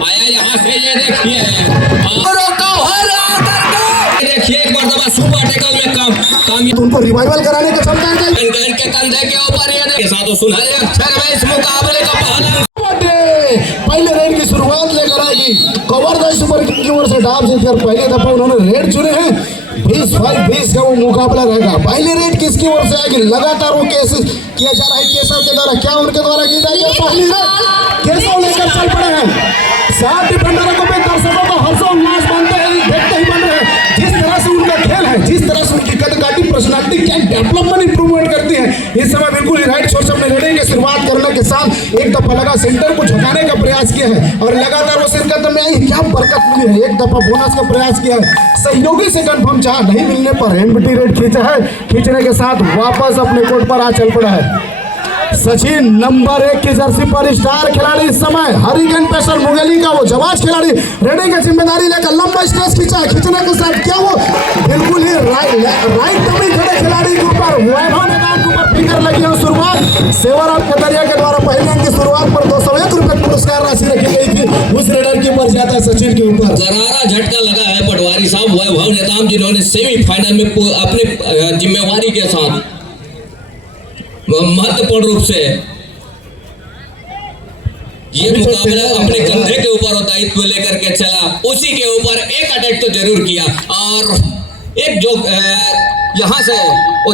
आया यहाँ से ये देखिए एक मर्तबा सुपर टेकल में काम उनको रिवाइवल कराने का क्षमता है के कंधे के ऊपर ये साधु सुनहरे अक्षर में इस मुकाबले का पहले रेड की शुरुआत लेकर आएगी कवर्धा सुपर किंग की ओर से डाब जीतकर पहले दफा उन्होंने रेड चुने हैं 20 का वो मुकाबला रहेगा। पहले रेड किसकी ओर से आएगी लगातार वो केस किया जा रहा है केसव के द्वारा क्या उनके द्वारा की जाएगी पहली रेड केसव लेकर चल पड़े हैं 7 डिफेंडरों को दर्शकों को हर्षोल्लास मानते हैं देखते ही बन रहे हैं जिस तरह से उनका खेल है जिस तरह से उनकी कदकाठी पर्सनालिटी क्या डेवलपमेंट इंप्रूवमेंट करती है इस समय बिल्कुल ही राइट शॉट से अपने रेडिंग की शुरुआत करने के साथ एक दफा लगा सेंटर को झुकाने का प्रयास किया है और लगातार वो शिरकत में आई क्या बरकत मिली है एक दफा बोनस का प्रयास किया है सहयोगी से कंफर्म चाह नहीं मिलने पर एमबीटी रेड खींचा है खींचने के साथ वापस अपने कोर्ट पर आ चल पड़ा है। सचिन नंबर 1 की जर्सी पर स्टार खिलाड़ी इस समय हरिकेन पेशर मुंगेली का वो जवाब खिलाड़ी रेडिंग की जिम्मेदारी लेकर लंबा स्ट्रेस खींचा खींचने के साथ क्या वो बिल्कुल ही राइट डमी खड़े खिलाड़ी के ऊपर वैभव मैदान के ऊपर फिंगर लगी है शुरुआत सेवाराम कतरिया के द्वारा पहले की शुरुआत पर 201 रुपए पुरस्कार राशि रखी गई थी उस रेडर के ऊपर जाता है सचिन के ऊपर करारा झटका लगा है पटवारी साहब वैभव नेताम जिन्होंने सेमीफाइनल में अपने जिम्मेवारी के साथ महत्वपूर्ण रूप से ये मुकाबला अपने कंधे के ऊपर और दायित्व लेकर के चला उसी के ऊपर एक अटैक तो जरूर किया और एक जो यहां से वो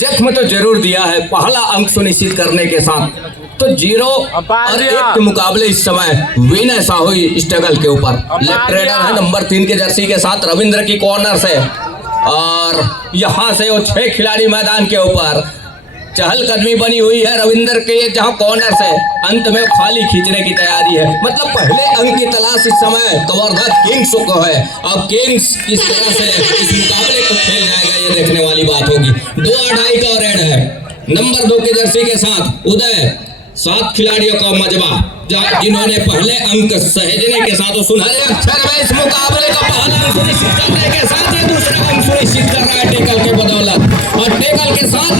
जख्म तो जरूर दिया है पहला अंक सुनिश्चित करने के साथ तो 0 और 1 के मुकाबले इस समय विनय साहू स्ट्रगल के ऊपर लेफ्ट रेडर है नंबर 3 के जर्सी के साथ रविंद्र की कॉर्नर से और यहां से वो 6 खिलाड़ी मैदान के ऊपर चहलकदमी बनी हुई है रविंद्र के जहां कॉर्नर से अंत में खाली खींचने की तैयारी है मतलब पहले अंक की तलाश इस समय कवर्धा किंग्स को है अब किंग्स किस तरह से इस मुकाबले को खेल जाएगा ये देखने वाली बात होगी 2-2.5 का रेड है नंबर 2 के जर्सी के साथ उदय 7 खिलाड़ियों का मजबा जिन्होंने पहले अंक सहेजने के साथ सुनहरे अक्षर में इस मुकाबले का पहला अंक सुनिश्चित करने के साथ ये दूसरा अंक सुनिश्चित कर रहा है टेकल के बदौलत और टेकल के साथ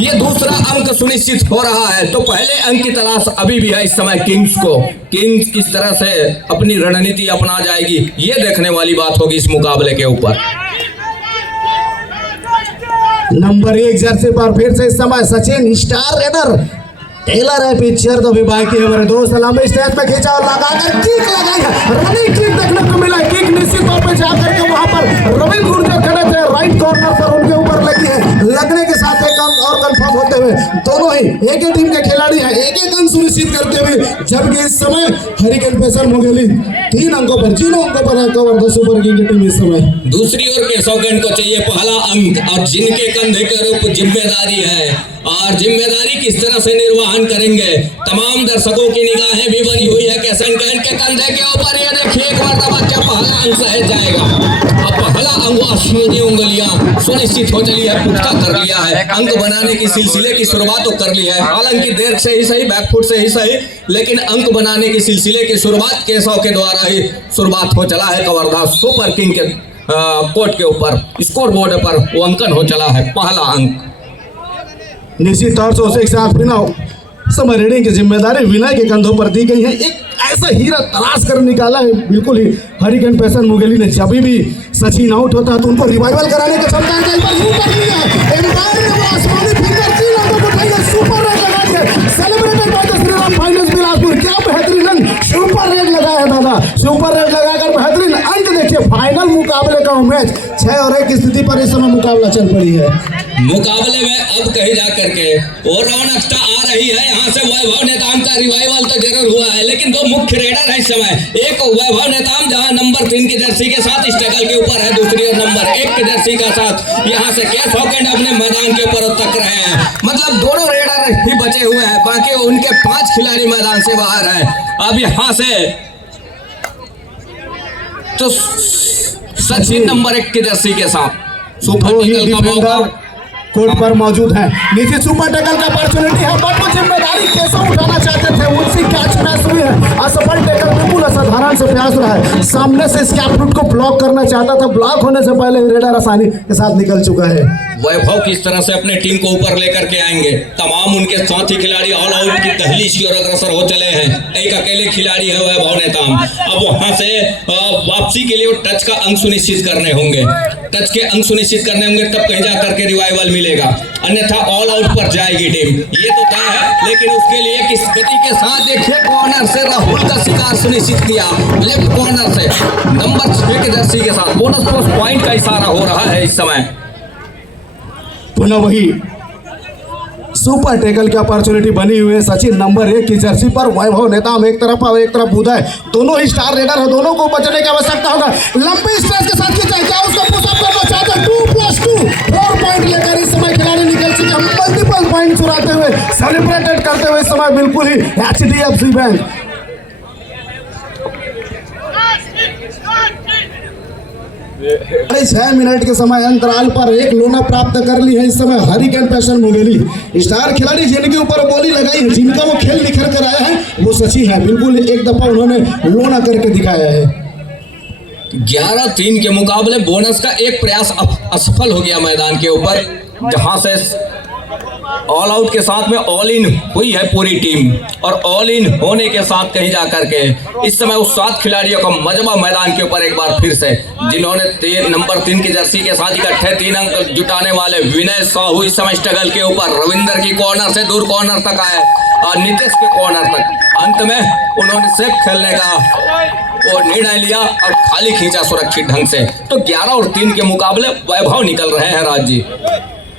ये दूसरा अंक सुनिश्चित हो रहा है तो पहले अंक की तलाश अभी भी है इस समय किंग्स को किंग्स किस तरह से अपनी रणनीति अपना जाएगी ये देखने वाली बात होगी इस मुकाबले के ऊपर। नंबर 1 जर्सी पर फिर से इस समय सचिन स्टार रेडर टेलर है पिक्चर तो भी बाकी है मेरे दोस्त लंबे स्टेज पे खींचा और लगाकर किक लगाएगा रनिंग किक देखने को मिला किक निश्चित तौर पे जाकर के वहां पर रविंद्र गुर्जर खड़े थे राइट कॉर्नर पर उनके ऊपर लगी है लगने के साथ एक अंक और कंफर्म होते हुए दोनों ही एक ही टीम के खिलाड़ी हैं एक अंक सुनिश्चित करते हुए जबकि इस समय हरिकेन पेशर मुंगेली 3 अंकों पर 0 अंकों पर है कवर्धा सुपर किंग की टीम इस समय दूसरी ओर केशव को चाहिए पहला अंक और जिनके कंधे के ऊपर जिम्मेदारी है और जिम्मेदारी किस तरह से निर्वहन करेंगे तमाम दर्शकों की निगाहें भी बनी हुई है केशन कैन के कंधे के ऊपर ये देखिए एक मर्तबा क्या पहला अंक सहेज जाएगा अब पहला अंक आश्चर्य उंगलियां सुनिश्चित हो चली है पुख्ता कर लिया है अंक बनाने की सिलसिले की शुरुआत तो कर ली है हालांकि देर से ही सही बैकफुट से ही सही लेकिन अंक बनाने की सिलसिले की शुरुआत केशव के द्वारा ही शुरुआत हो चला है कवर्धा सुपर किंग के कोर्ट के ऊपर स्कोर बोर्ड पर वो अंकन हो चला है पहला अंक निश्चित तौर से उसे साथ बिना समय रेडिंग की जिम्मेदारी विनय के कंधों पर दी गई है एक ऐसा हीरा तलाश कर निकाला है बिल्कुल ही हरिकेन पेशर मुंगेली ने जब भी सचिन आउट होता है तो उनको रिवाइवल कराने की क्षमता है एम्पायर ने वो आसमानी फिंगर 3 अंकों को उठाई सुपर रेड लगा दिया celebrated by the Shriram finance Bilaspur क्या बेहतरीन रन सुपर रेड लगाया दादा सुपर रेड लगाकर बेहतरीन अंक देखिए फाइनल मुकाबले का मैच 6 और 1 की स्थिति पर इस समय मुकाबला चल पड़ी है। मुकाबले में अब कहीं जा करके और रौनकता आ रही है। यहाँ से वैभव नेताम का रिवाइवल तो जरूर हुआ है, लेकिन दो मुख्य रेडर है इस समय। एक वैभव नेताम जहाँ नंबर 3 की जर्सी के साथ स्ट्रगल के ऊपर है, दूसरी और नंबर 1 की जर्सी का साथ यहाँ से केस हॉकेंड अपने मैदान के ऊपर तक रहे हैं। मतलब दोनों रेडर ही बचे हुए हैं, बाकी उनके 5 खिलाड़ी मैदान से बाहर है। अब यहाँ से तो सचिन नंबर 1 की जर्सी के साथ सुपर टेकल का मौका कोर्ट पर मौजूद है। नीचे सुपर टेकल का अपॉर्चुनिटी है, बट वो जिम्मेदारी कैसे उठाना चाहते थे, उसी कैच मैच हुई है। असफल टेकल बिल्कुल असाधारण से प्रयास रहा है, सामने से स्कैप रूट को ब्लॉक करना चाहता था, ब्लॉक होने से पहले रेडर आसानी के साथ निकल चुका है। वैभव किस तरह से अपने टीम को ऊपर लेकर के आएंगे। तमाम उनके साथी खिलाड़ी ऑल आउट की दहलीज की ओर अग्रसर हो चले हैं। एक अकेले खिलाड़ी है वैभव नेताम। अब वहां से वापसी के लिए टच का अंक सुनिश्चित करने होंगे, टच के अंक सुनिश्चित करने होंगे, तब कहीं जाकर के रिवाइवल मिलेगा, अन्यथा ऑल आउट पर जाएगी टीम, ये तो तय है। लेकिन उसके लिए किस गति के साथ देखिए कॉर्नर से राहुल का शिकार सुनिश्चित किया, लेफ्ट कॉर्नर से नंबर 6 के जर्सी के साथ बोनस पॉइंट का इशारा हो रहा है इस समय। पुनः वही सुपर टेकल की अपॉर्चुनिटी बनी हुई है सचिन नंबर 1 की जर्सी पर। वैभव नेताम एक तरफ और एक तरफ उदय, दोनों ही स्टार रेडर है, दोनों को बचने की आवश्यकता होगा। लंबी स्ट्रेच के साथ खींचा, क्या उसको पुशअप करना चाहता है? 2+2 4 पॉइंट लेकर इस समय खिलाड़ी निकल चुके हैं, मल्टीपल पॉइंट चुराते हुए, सेलिब्रेटेड करते हुए इस समय बिल्कुल ही HDFC बैंक। 6 मिनट के समय अंतराल पर एक लोना प्राप्त कर ली है इस समय हरिकेन पैशन मुंगेली। स्टार खिलाड़ी जिनके ऊपर बोली लगाई है, जिनका वो खेल निखर कर आया है, वो सची है। बिल्कुल एक दफा उन्होंने लोना करके दिखाया है। 11-3 के मुकाबले बोनस का एक प्रयास असफल हो गया मैदान के ऊपर, जहां से ऑल आउट के साथ में ऑल इन हुई है पूरी टीम, और ऑल इन होने के साथ कहीं जाकर के इस समय उस 7 खिलाड़ियों का मजबा मैदान के ऊपर एक बार फिर से, जिन्होंने नंबर 3 की जर्सी के साथ इकट्ठे 3 अंक जुटाने वाले विनय साहू इस समय स्ट्रगल के ऊपर रविंदर की कॉर्नर से दूर कॉर्नर तक आए और नीतीश के कॉर्नर तक। अंत में उन्होंने सेफ खेलने का वो निर्णय लिया और खाली खींचा सुरक्षित ढंग से। तो 11 और 3 के मुकाबले वैभव निकल रहे हैं राज जी।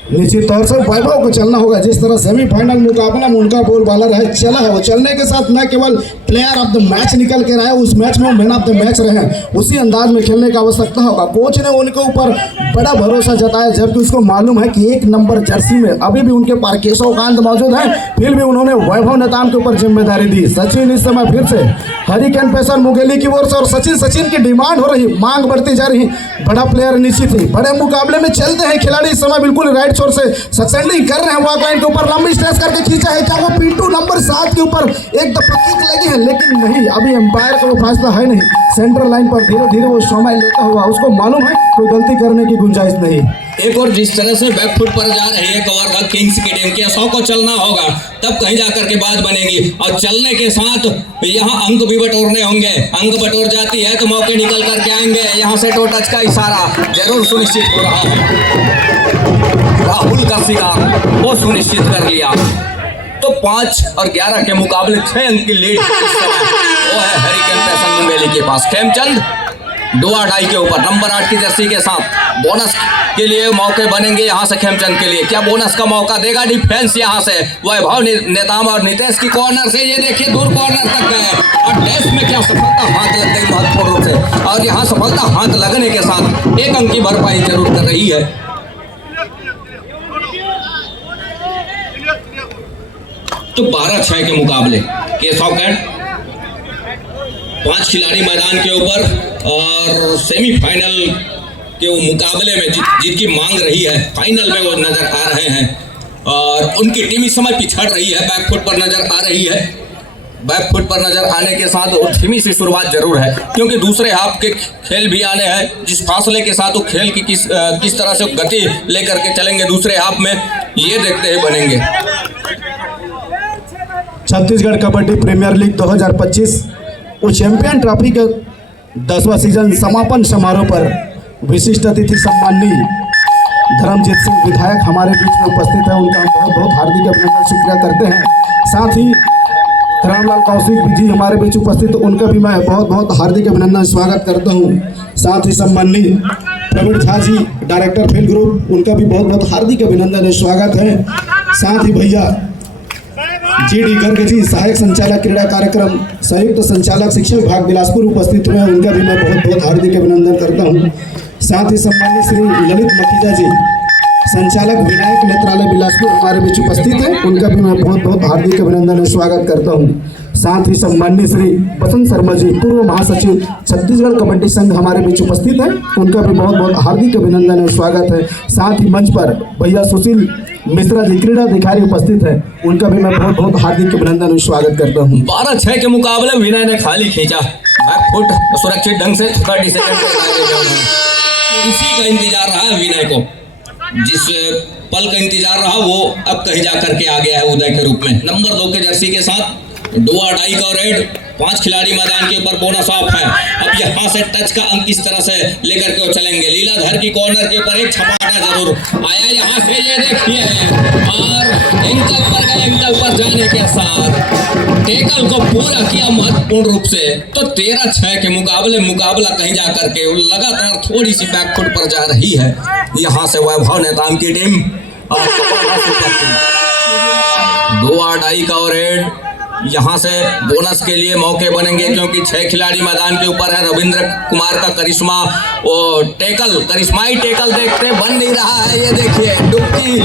निश्चित तौर से वैभव को चलना होगा, जिस तरह सेमीफाइनल मुकाबला में उनका बोलबाला रहा चला है, वो चलने के साथ न केवल प्लेयर ऑफ द मैच निकल के रहे, उस मैच में मैन ऑफ द मैच रहे, उसी अंदाज में खेलने की आवश्यकता होगा। कोच ने उनके ऊपर बड़ा भरोसा जताया, जबकि उसको मालूम है कि 1 नंबर जर्सी में अभी भी उनके पास केशवकांत मौजूद है, फिर भी उन्होंने वैभव नेताम के ऊपर जिम्मेदारी दी। सचिन इस समय फिर से हरिकेन पेसर मुंगेली की ओर से, और सचिन की डिमांड हो रही, मांग बढ़ती जा रही, बड़ा प्लेयर निश्चित ही बड़े मुकाबले में चलते हैं खिलाड़ी। इस समय बिल्कुल राइट छोर से सक्सेंडिंग कर रहे हैं, वॉक लाइन के ऊपर लंबी स्ट्रेच करके खींचा है, क्या वो पिंटू नंबर 7 के ऊपर एक दफा किक लगी है, लेकिन नहीं, अभी एम्पायर का वो फैसला है नहीं। सेंट्रल लाइन पर धीरे धीरे वो समय लेता हुआ, उसको मालूम है कोई गलती करने की गुंजाइश नहीं। एक और जिस तरह से बैकफुट पर जा रही है कवर किंग्स की टीम के 100 को चलना होगा, तब कहीं जाकर के बात बनेगी, और चलने के साथ यहाँ अंक भी बटोरने होंगे। अंक बटोर जाती है तो मौके निकल करके आएंगे। यहाँ से टो टच का इशारा जरूर सुनिश्चित हो रहा है, राहुल का शिकार वो सुनिश्चित कर लिया। तो 5 और 11 के मुकाबले 6 अंक की लीड वो है हरिकेन पैशन मुंगेली के पास। खेमचंद डुआडाई के ऊपर नंबर 8 की जर्सी के साथ बोनस के लिए मौके बनेंगे यहाँ से खेमचंद के लिए। क्या बोनस का मौका देगा डिफेंस यहाँ से वैभव नेताम और नितेश की कॉर्नर से, ये देखिए दूर कॉर्नर तक गए, और डैश में क्या सफलता हाथ लग गई महत्वपूर्ण रूप से, और यहाँ सफलता हाथ लगने के साथ 1 अंक की भरपाई जरूर कर रही है। तो 12-6 के मुकाबले केस हॉकेंड 5 खिलाड़ी मैदान के ऊपर, और सेमीफाइनल के मुकाबले में जिनकी मांग रही है, फाइनल में वो नजर आ रहे हैं, और उनकी टीम इस समय पिछड़ रही है, बैकफुट पर नजर आ रही है। बैकफुट पर नजर आने के साथ धीमी सी शुरुआत जरूर है, क्योंकि दूसरे हाफ के खेल भी आने हैं। जिस फासले के साथ वो खेल की किस तरह से गति लेकर के चलेंगे दूसरे हाफ में, ये देखते ही बनेंगे। छत्तीसगढ़ कबड्डी प्रीमियर लीग 2025 वो चैंपियन ट्रॉफी के 10वां सीजन समापन समारोह पर विशिष्ट अतिथि सम्माननीय धर्मजीत सिंह विधायक हमारे बीच में उपस्थित है। उनका हम बहुत बहुत हार्दिक अभिनंदन शुक्रिया करते हैं। साथ ही रामलाल कौशिक जी हमारे बीच उपस्थित, उनका भी मैं बहुत बहुत हार्दिक अभिनंदन स्वागत करता हूं। साथ ही सम्माननीय Praveen Jha ji director film group, उनका भी बहुत बहुत हार्दिक अभिनंदन है, स्वागत है। साथ ही भैया GD गर्ग जी सहायक संचालक क्रीड़ा कार्यक्रम संयुक्त संचालक शिक्षा विभाग बिलासपुर उपस्थित हुए हैं, उनका भी मैं बहुत बहुत हार्दिक अभिनंदन करता हूं। साथ ही सम्मानित श्री ललित मखीजा जी संचालक विनायक नेत्रालय बिलासपुर हमारे बीच उपस्थित हैं, उनका भी मैं बहुत बहुत हार्दिक अभिनंदन और स्वागत करता हूं। साथ ही सम्मानित श्री बसंत शर्मा जी पूर्व महासचिव छत्तीसगढ़ कबड्डी संघ हमारे बीच उपस्थित हैं, उनका भी बहुत बहुत हार्दिक अभिनंदन और स्वागत है। साथ ही मंच पर भैया सुशील मिश्रा जी क्रीड़ा अधिकारी उपस्थित है, उनका भी मैं बहुत बहुत हार्दिक अभिनंदन और स्वागत करता हूँ। 12-6 के मुकाबले विनय ने खाली खींचा, बैकफुट सुरक्षित ढंग से 30 सेकंड के दायरे में। इसी का इंतजार रहा है विनय को, जिस पल का इंतजार रहा वो अब कहीं जा करके आ गया है उदय के रूप में। नंबर 2 के जर्सी के साथ डू और डाई का रेड, 5 खिलाड़ी मैदान के ऊपर बोनस ऑफ है। अब यहाँ से टच का अंक इस तरह से लेकर के वो चलेंगे। लीलाधर की कॉर्नर के ऊपर एक छपाटा जरूर आया यहाँ से, ये देखिए, और एंकल पर गए, एंकल पर जाने के साथ टेकल को पूरा किया महत्वपूर्ण रूप से। तो 13-6 के मुकाबला कहीं जा करके लगातार थोड़ी सी बैकफुट पर जा रही है। यहाँ से वैभव नेताम की टीम और डू और डाई का रेड, यहाँ से बोनस के लिए मौके बनेंगे क्योंकि 6 खिलाड़ी मैदान के ऊपर है। रविंद्र कुमार का करिश्मा, वो करिश्माई टेकल देखते बन नहीं रहा है। ये देखिए डुबकी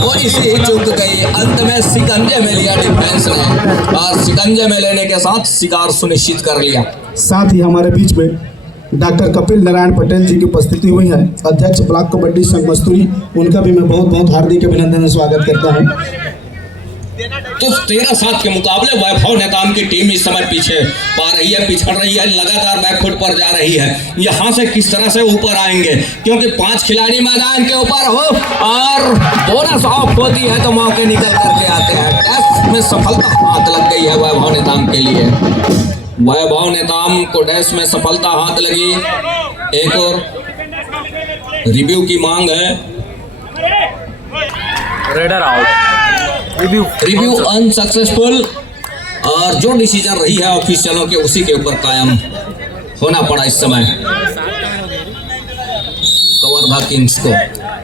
थोड़ी सी ही चूक गई, अंत में शिकंजे में लिया डिफेंस ने और शिकंजे में लेने के साथ शिकार सुनिश्चित कर लिया। साथ ही हमारे बीच में डॉक्टर कपिल नारायण पटेल जी की उपस्थिति हुई है, अध्यक्ष ब्लॉक कबड्डी संघ मस्तूरी, उनका भी मैं बहुत बहुत हार्दिक अभिनंदन और स्वागत करता हूँ। तो 13-7 के मुकाबले वैभव नेताम की टीम इस समय पीछे पा रही है, पिछड़ रही है, लगातार बैकफुट पर जा रही है। यहाँ से किस तरह से ऊपर आएंगे क्योंकि 5 खिलाड़ी मैदान के ऊपर हो और बोनस ऑफ होती है तो मौके निकल करके आते हैं। टेस्ट में सफलता हाथ लग गई है वैभव नेताम के लिए। वैभव नेताम को डैश में सफलता हाथ लगी। एक और रिव्यू की मांग है। रेडर आउट, रिव्यू अनसक्सेसफुल और जो डिसीजन रही है ऑफिशियलों के उसी के ऊपर कायम होना पड़ा इस समय कवर्धा किंग्स को।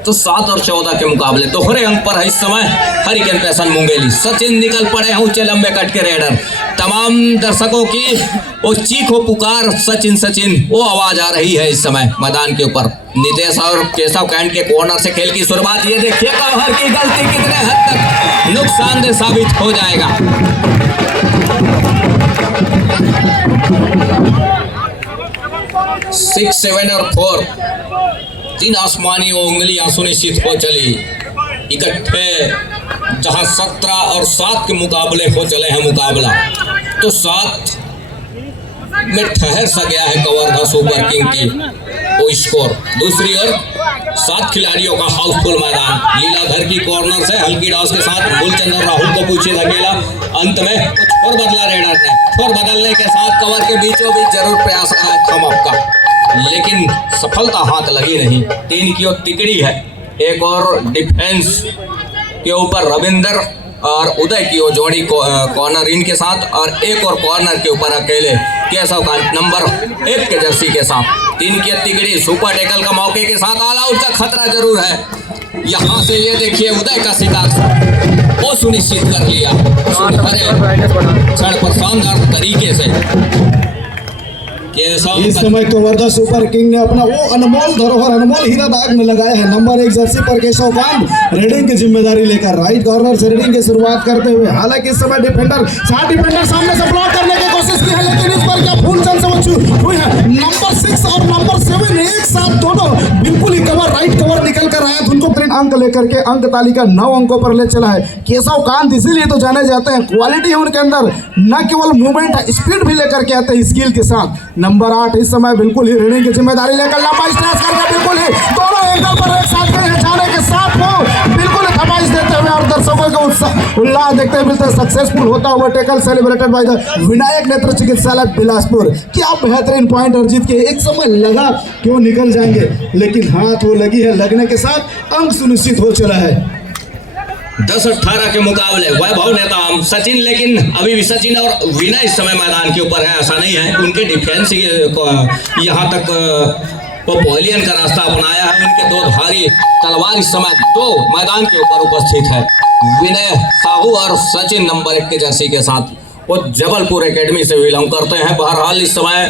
तो 7 और 14 के मुकाबले दोहरे अंक पर है इस समय हरिकेन पैसन मुंगेली। सचिन निकल पड़े हैं ऊंचे लंबे कट के रेडर। तमाम दर्शकों की वो चीखो पुकार सचिन सचिन वो आवाज आ रही है इस समय मैदान के ऊपर। नितेश और केशव कैंट के कॉर्नर से खेल की शुरुआत। ये देखिए गौहर की गलती कितने हद तक नुकसानदेह साबित हो जाएगा। 6, 7 और 4 3 आसमानी उंगलियां सुनिश्चित हो चली इकट्ठे। जहां 17 और 7 के मुकाबले हो चले हैं मुकाबला, तो 7 में ठहर सा गया है कवर्धा सुपर किंग की वो स्कोर। दूसरी ओर 7 खिलाड़ियों का हाउसफुल मैदान। लीलाधर की कॉर्नर से हल्की डॉस के साथ मूलचंद और राहुल को पीछे धकेला। अंत में कुछ और बदला रेडर ने, और बदलने के साथ कवर के बीचों बीच जरूर प्रयास रहा है थम अप का, लेकिन सफलता हाथ लगी नहीं। 3 की ओर तिकड़ी है, एक और डिफेंस के ऊपर रविंदर और उदय की वो जोड़ी कॉर्नर इन के साथ, और एक और कॉर्नर के ऊपर अकेले केशव का नंबर 1 के जर्सी के साथ। 3 की तिगड़ी सुपर टैकल का मौके के साथ ऑल आउट का खतरा जरूर है। यहाँ से ये देखिए उदय का शिकार वो सुनिश्चित कर लिया क्षण पर शानदार तरीके से। इस समय कवर्धा सुपर किंग ने अपना वो अनमोल धरोहर अनमोल हीरा दाग में लगाया है। नंबर 1 जर्सी पर केशव कांत रेडिंग की जिम्मेदारी लेकर राइट कॉर्नर से रेडिंग की शुरुआत करते हुए, हालांकि इस समय डिफेंडर सामने से ब्लॉक करने की कोशिश की है, लेकिन इस पर क्या फूलचंद से हुई है। नंबर 6 और नंबर 7 एक साथ दोनों बिल्कुल ही कवर राइट कवर निकल कर आए, उनको अंक लेकर के अंक तालिका 9 अंकों पर ले चला है। केशव कांत इसीलिए तो जाने जाते हैं, क्वालिटी है उनके अंदर, न केवल मूवमेंट स्पीड भी लेकर के आते हैं स्किल के साथ। नंबर 8 इस समय बिल्कुल ही रीडिंग की जिम्मेदारी लेकर लंबा स्ट्रेस करके बिल्कुल ही दोनों एंगल पर एक साथ गए हैं, जाने के साथ वो बिल्कुल थमाइश देते हुए और दर्शकों को उल्लास देखते हुए मिलते सक्सेसफुल होता हुआ tackle celebrated by the Vinayak नेत्र चिकित्सालय बिलासपुर। क्या बेहतरीन पॉइंट अर्जित किए। एक समय लगा कि वो निकल जाएंगे, लेकिन हाथ वो लगी है, लगने के साथ अंक सुनिश्चित हो चला है। 10-18 के मुकाबले वैभव नेताम सचिन, लेकिन अभी भी सचिन और विनय इस समय मैदान के ऊपर है, ऐसा नहीं है। उनके डिफेंस यहाँ तक वो पवेलियन का रास्ता अपनाया है। उनके दो धारी तलवार इस समय दो मैदान के ऊपर उपस्थित है, विनय साहू और सचिन नंबर 1 के जर्सी के साथ। वो जबलपुर एकेडमी से बिलोंग करते हैं। बहरहाल इस समय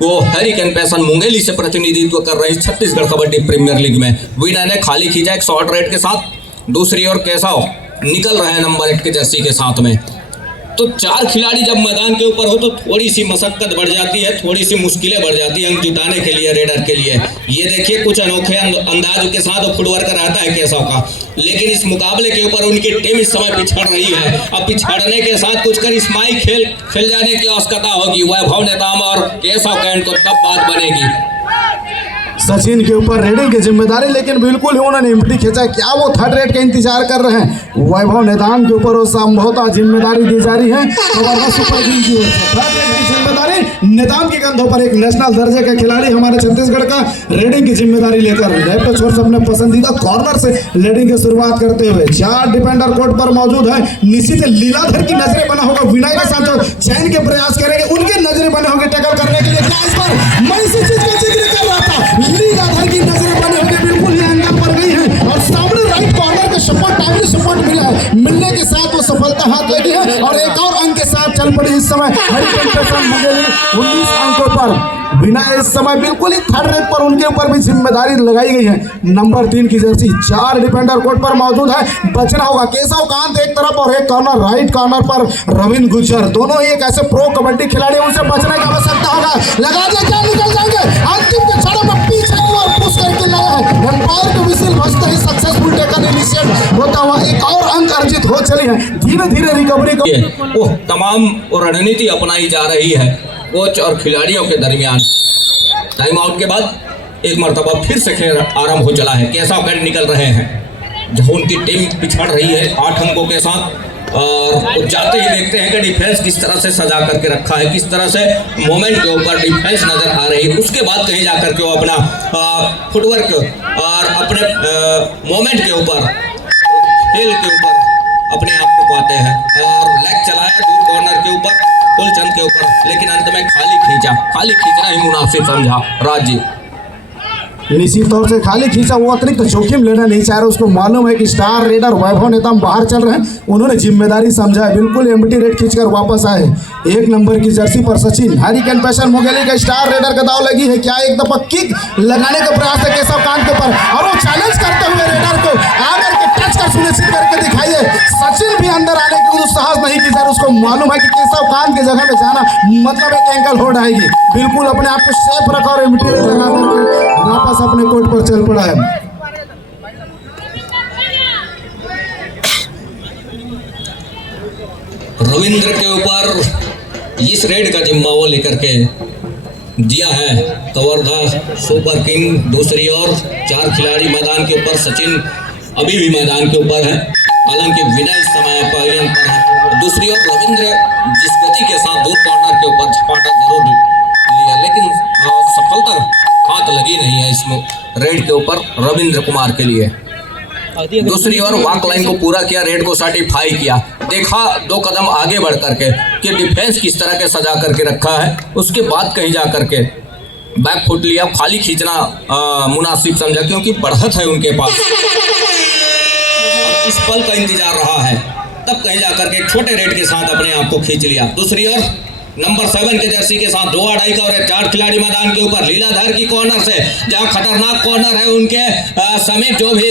वो हरिकेन पैसन मुंगेली से प्रतिनिधित्व कर रही छत्तीसगढ़ कबड्डी प्रीमियर लीग में। विनय ने खाली खींचा एक शॉर्ट रेड के साथ, दूसरी ओर केशव निकल रहे हैं नंबर 1 के जर्सी के साथ में। तो 4 खिलाड़ी जब मैदान के ऊपर हो तो थोड़ी सी मशक्कत बढ़ जाती है, थोड़ी सी मुश्किलें बढ़ जाती है अंक जुटाने के लिए रेडर के लिए। ये देखिए कुछ अनोखे अंदाज के साथ फुटवर्क रहता है केशव का, लेकिन इस मुकाबले के ऊपर उनकी टीम इस समय पिछड़ रही है। अब पिछड़ने के साथ कुछ करिश्माई खेल जाने की आवश्यकता होगी वैभव नेताम और केशव कैंट को, तब बात बनेगी। सचिन के ऊपर रेडिंग की जिम्मेदारी, लेकिन बिल्कुल ही उन्होंने एम्प्टी खींचा। क्या वो थर्ड रेड का इंतजार कर रहे हैं? वैभव नेताम के ऊपर वो संभवतः जिम्मेदारी दी जा रही है सुपर टीम की ओर से। थर्ड रेड की जिम्मेदारी नेताम के कंधों पर, एक नेशनल दर्जे का खिलाड़ी हमारे छत्तीसगढ़ का रेडिंग की जिम्मेदारी लेकर लेफ्ट छोर से अपने पसंदीदा कॉर्नर से रेडिंग की शुरुआत करते हुए 4 डिफेंडर कोर्ट पर मौजूद है। निश्चित लीलाधर की नजरें बना होगा, विनय के साथ जो चयन के प्रयास करेंगे उनके नजरें बने होंगे टैकल करने के लिए। क्या इस पर मैं इसी चीज का जिक्र कर रहा था, लीलाधर की नजरें बने होंगे, बिल्कुल ही एंगल पर गई है और सामने राइट कॉर्नर का सपोर्ट, टाइमली सपोर्ट मिला है। मिलने के साथ वो सफलता हाथ लगी है और एक और अंक के साथ चल पड़ी इस समय हरिकेन पैसन मुंगेली 19 अंकों पर। विनय इस समय बिल्कुल ही थर्ड रेड पर, उनके ऊपर भी जिम्मेदारी लगाई गई है। नंबर 3 की जर्सी 4 डिफेंडर कोर्ट पर मौजूद है। बचना होगा केशव कांत एक तरफ और एक कॉर्नर राइट कॉर्नर पर रविंद्र गुज्जर, दोनों ही एक ऐसे प्रो कबड्डी खिलाड़ी, उनसे बचने की आवश्यकता होगा। लगा दिया, क्या निकल जाएंगे अंतिम के क्षण में पीछे की ओर पुश करके लाया है। एम्पायर के विसिल बजते ही सक्सेसफुल टेकन इनिशिएट होता हुआ एक और अंक अर्जित हो चली है। धीरे धीरे रिकवरी वो तमाम रणनीति अपनाई जा रही है कोच और खिलाड़ियों के दरमियान। टाइम आउट के बाद एक मरतबा फिर से खेल आरंभ हो चला है। केशव कैंट निकल रहे हैं जहाँ उनकी टीम पिछड़ रही है 8 अंकों के साथ, और जाते ही देखते हैं कि डिफेंस किस तरह से सजा करके रखा है, किस तरह से मोमेंट के ऊपर डिफेंस नजर आ रही है। उसके बाद कहीं जाकर के वो अपना फुटवर्क और अपने मोमेंट के ऊपर, खेल के ऊपर अपने आप को पाते हैं। और लेग चलाया दूर कॉर्नर के ऊपर, फुलचंद के ऊपर, लेकिन अंत में खाली खींचना ही मुनासिब समझा राजी। निश्चित तौर से खाली खींचा, वो अतिरिक्त जोखिम लेना नहीं चाह रहे। उसको मालूम है कि स्टार रेडर वैभव नेताम बाहर चल रहे हैं, उन्होंने जिम्मेदारी समझा है, बिल्कुल एम्प्टी रेड खींचकर वापस आए। 1 नंबर की जर्सी पर सचिन, हरिकेन पैसन मुंगेली का स्टार रेडर का दाव लगी है। क्या एक दफा किक लगाने का प्रयास है केशव कांत के ऊपर, और वो चैलेंज करते हुए रेडर को आकर के टच कर सुनिश्चित करके दिखाइए। सचिन भी अंदर आने की साहस नहीं की सर, उसको मालूम है कि केशव कांत की जगह में जाना मतलब एक एंकल होल्ड आएगी। बिल्कुल अपने आप को सेफ रखा और एम्प्टी रेड लगा करके वापस अपने कोर्ट पर चल पड़ा है। रविंद्र के ऊपर इस रेड का जिम्मा वो लेकर के दिया है कवर्धा सुपर किंग। दूसरी ओर 4 खिलाड़ी मैदान के ऊपर, सचिन अभी भी मैदान के ऊपर है, हालांकि विनय इस समय पवेलियन पर है। दूसरी ओर रविंद्र जिस गति के साथ दूर कॉर्नर के ऊपर झपाटा जरूर लिया, लेकिन सफलता हाथ लगी नहीं है इस रेड के ऊपर रविंद्र कुमार के लिए। दूसरी ओर वॉक लाइन को पूरा किया, रेड को सर्टिफाई किया, देखा 2 कदम आगे बढ़ करके कि डिफेंस किस तरह के सजा करके रखा है। उसके बाद कहीं जा करके बैक फुट लिया, खाली खींचना मुनासिब समझा क्योंकि बढ़त है उनके पास। इस पल का इंतजार रहा है, तब कहीं जा करके छोटे रेड के साथ अपने आप को खींच लिया। दूसरी ओर नंबर 7 के जर्सी के साथ 2 अढ़ाई का और 4 खिलाड़ी मैदान के ऊपर। लीलाधर की कॉर्नर से, जहां खतरनाक कॉर्नर है, उनके समेत जो भी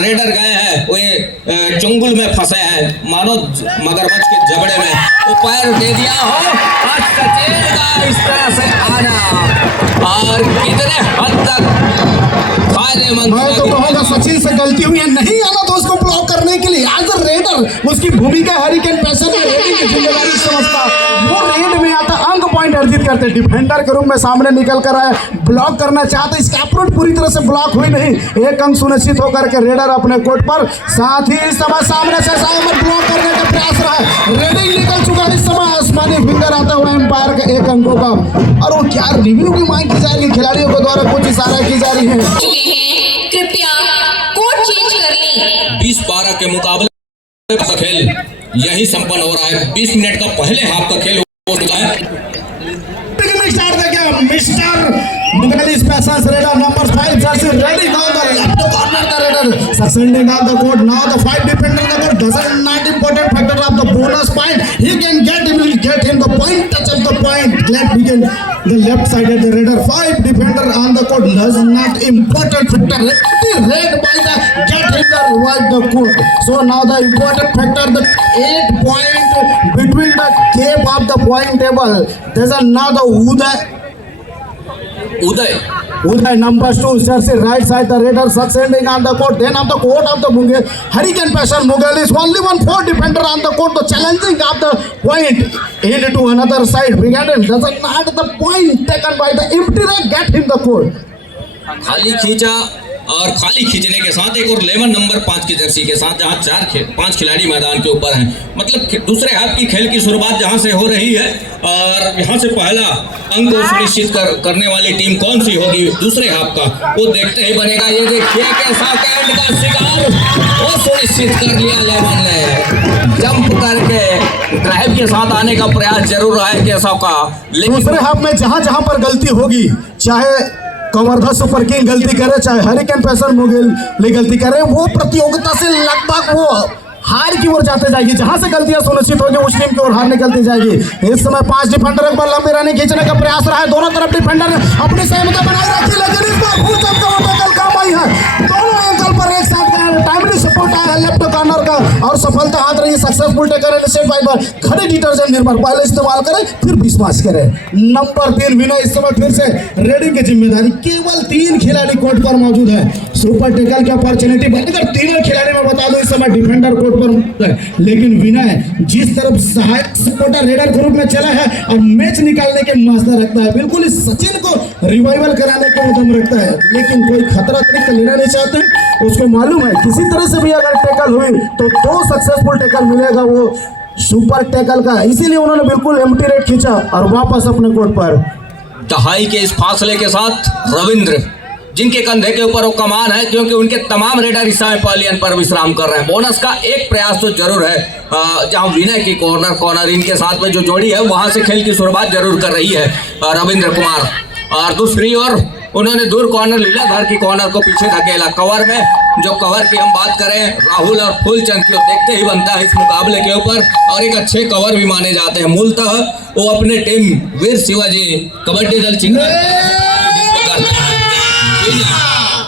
रेडर गए हैं वे चुंगुल में फंसे हैं, मानो मगरमच्छ के जबड़े में। तो पैर दे दिया हो सचिन का इस तरह से आना, और कितने हद तक फायदेमंद। मैं तो कहूँगा सचिन से गलती हुई है, नहीं आना तो उसको ब्लॉक करने के लिए एज अ रेडर उसकी भूमिका हरिकेन पैसन में रेडिंग की जिम्मेदारी समझता, वो रेड में आता, अंक पॉइंट अर्जित करते, डिफेंडर के रूप में सामने निकल कर आए, ब्लॉक करना चाहते, इसका अप्रोच पूरी तरह से ब्लॉक हुई नहीं, 1 अंक सुनिश्चित होकर के रेडर अपने कोर्ट पर। साथ ही इस समय सामने से सामने ब्लॉक करने का प्रयास रहा है, रेडिंग निकल चुका है। इस समय आसमानी फिंगर आता हुआ एम्पायर का 1 अंकों का, और वो क्या रिव्यू की मांग की जाएगी, खिलाड़ियों के द्वारा कुछ इशारा की जा रही है। कृपया कोड चेंज कर लें। 20-12 के मुकाबले का खेल यही संपन्न हो रहा है। 20 मिनट का पहले हाफ का खेल हो चुका है। Mister Mugalis passes radar number 5 just ready now the left corner the radar succeeding on the court now the 5 defender the court doesn't not important factor of the bonus point he will get him the point touch of the point let begin the left side of the radar 5 defender on the court does not important factor red by the get him the revive the court so now the important factor the 8 point between the gap of the point table there's another Uday number 2 jersey right side the radar succeeding on the court then on the court of the Mughal Hurricane Passion Mughal is only 4 defender on the court the challenging of the point into another side Brigadon doesn't not the point taken by the empty leg get him the court खाली खींचा और खाली खींचने के साथ एक और 11 number 5 की जर्सी के साथ जहां 5 खिलाड़ी मैदान के ऊपर हैं मतलब दूसरे हाफ की खेल की शुरुआत जहां से हो रही है और यहां से पहला अंक सुनिश्चित करने वाली टीम कौन सी होगी दूसरे हाफ का वो देखते ही बनेगा ये देखिए कैसा कैंड का शिकार वो सुनिश्चित कर लिया लेमन ने जंप करके ड्राइव के साथ आने का प्रयास जरूर रहा है केशव का लेकिन दूसरे हाफ में जहां पर गलती होगी चाहे कवर्धा सुपर किंग गलती करे चाहे हरिकेन पैसन मुगल गलती करे वो प्रतियोगिता से लगभग वो हार की ओर जाते जाएगी जहां से गलतियां सुनिश्चित होगी उस टीम की ओर हार निकलती जाएगी इस समय 5 डिफेंडर एक बार लंबी रन खींचने का प्रयास रहा है दोनों तरफ डिफेंडर अपनी सहमति बनाए रखी लेकिन इस बार फुल चौका टैकल काम आई है दोनों एंगल पर एक साथ टाइमली सपोर्ट आया है लेफ्ट कॉर्नर का और सफलता हाथ रही सक्सेसफुल टेकर इनिशिएट फाइबर खड़े डिटर्जेंट निर्माण पहले इस्तेमाल करें फिर विश्वास करें नंबर 3 विनय इस समय फिर से रेडिंग की जिम्मेदारी केवल 3 खिलाड़ी कोर्ट पर मौजूद है सुपर टेकल की अपॉर्चुनिटी बनकर तीनों खिलाड़ी में बता दो इस समय डिफेंडर कोर्ट पर लेकिन विनय जिस तरफ सहायक सपोर्टर रेडर ग्रुप में चला है और मैच निकालने के मास्टर रखता है बिल्कुल इस सचिन को रिवाइवल कराने का उद्यम रखता है लेकिन कोई खतरा अतिरिक्त लेना नहीं चाहते उसको मालूम है किसी तरह से भी अगर टैकल हुई तो 2 सक्सेसफुल टैकल मिलेगा वो सुपर टैकल का इसीलिए उन्होंने बिल्कुल एम्प्टी रेट खींचा और वापस अपने कोर्ट पर दहाई के इस फासले के साथ रविंद्र जिनके कंधे के ऊपर वो कमान है क्योंकि उनके तमाम रेडर इस समय पहलियन पर विश्राम कर रहे हैं बोनस का एक प्रयास तो जरूर है जहां विनय की कॉर्नर इनके साथ में जो जोड़ी है वहां से खेल की शुरुआत जरूर कर रही है रविंद्र कुमार और दूसरी ओर उन्होंने दूर कॉर्नर लीलाधर की कॉर्नर को पीछे धकेला कवर में जो कवर की हम बात करें राहुल और फुलचंद की देखते ही बनता है इस मुकाबले के ऊपर और एक अच्छे कवर भी माने जाते हैं मूलतः वो अपने टीम वीर शिवाजी कबड्डी दल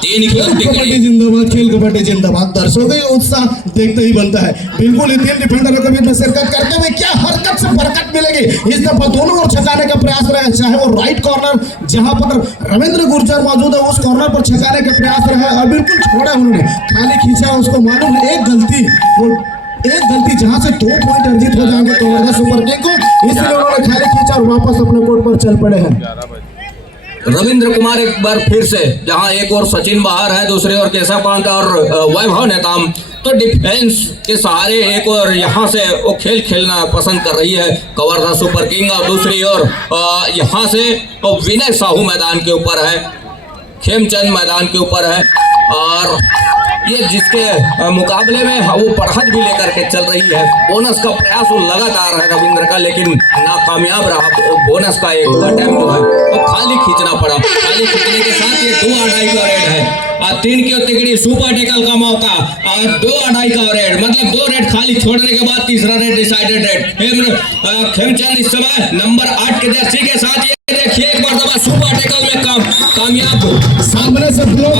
कबड्डी जिंदाबाद खेल कबड्डी जिंदाबाद दर्शकों का उत्साह देखते ही बनता है बिल्कुल तीन डिफेंडरों के बीच में शिरकत करते हुए क्या हरकत से बरकत मिलेगी इस दफा दोनों ओर छकाने का प्रयास रहा चाहे वो राइट कॉर्नर जहां पर रविंद्र गुर्जर मौजूद है उस कॉर्नर पर छकाने का प्रयास रहा और बिल्कुल छोड़ा उन्होंने खाली खींचा उसको मालूम है एक गलती जहां से 2 पॉइंट अर्जित हो जाएंगे कवर्धा सुपर किंग को इसलिए उन्होंने खाली खींचा और वापस अपने कोर्ट पर चल पड़े हैं रविंद्र कुमार एक बार फिर से जहां एक और सचिन बाहर है दूसरे ओर केशव पांत और वैभव नेताम तो डिफेंस के सहारे एक और यहां से वो खेल खेलना पसंद कर रही है कवर्धा सुपर किंग और दूसरी ओर यहां से विनय साहू मैदान के ऊपर है खेमचंद मैदान के ऊपर है और ये जिसके मुकाबले में वो बढ़त भी लेकर के चल रही है बोनस का प्रयास वो लगातार है रविंद्र का लेकिन नाकामयाब रहा बोनस का एक अटेम्प्ट जो है वो खाली खींचना पड़ा खाली खींचने के साथ ये 2 अढ़ाई का रेड है और 3 की तिगड़ी सुपर टेकल का मौका और 2 अढ़ाई का रेड मतलब 2 रेड खाली छोड़ने के बाद तीसरा रेड डिसाइडेड रेड खेमचंद इस समय नंबर 8 के जर्सी के साथ ये देखिए एक बार दबा सुपर टेकल में कामयाब सामने से ब्लॉक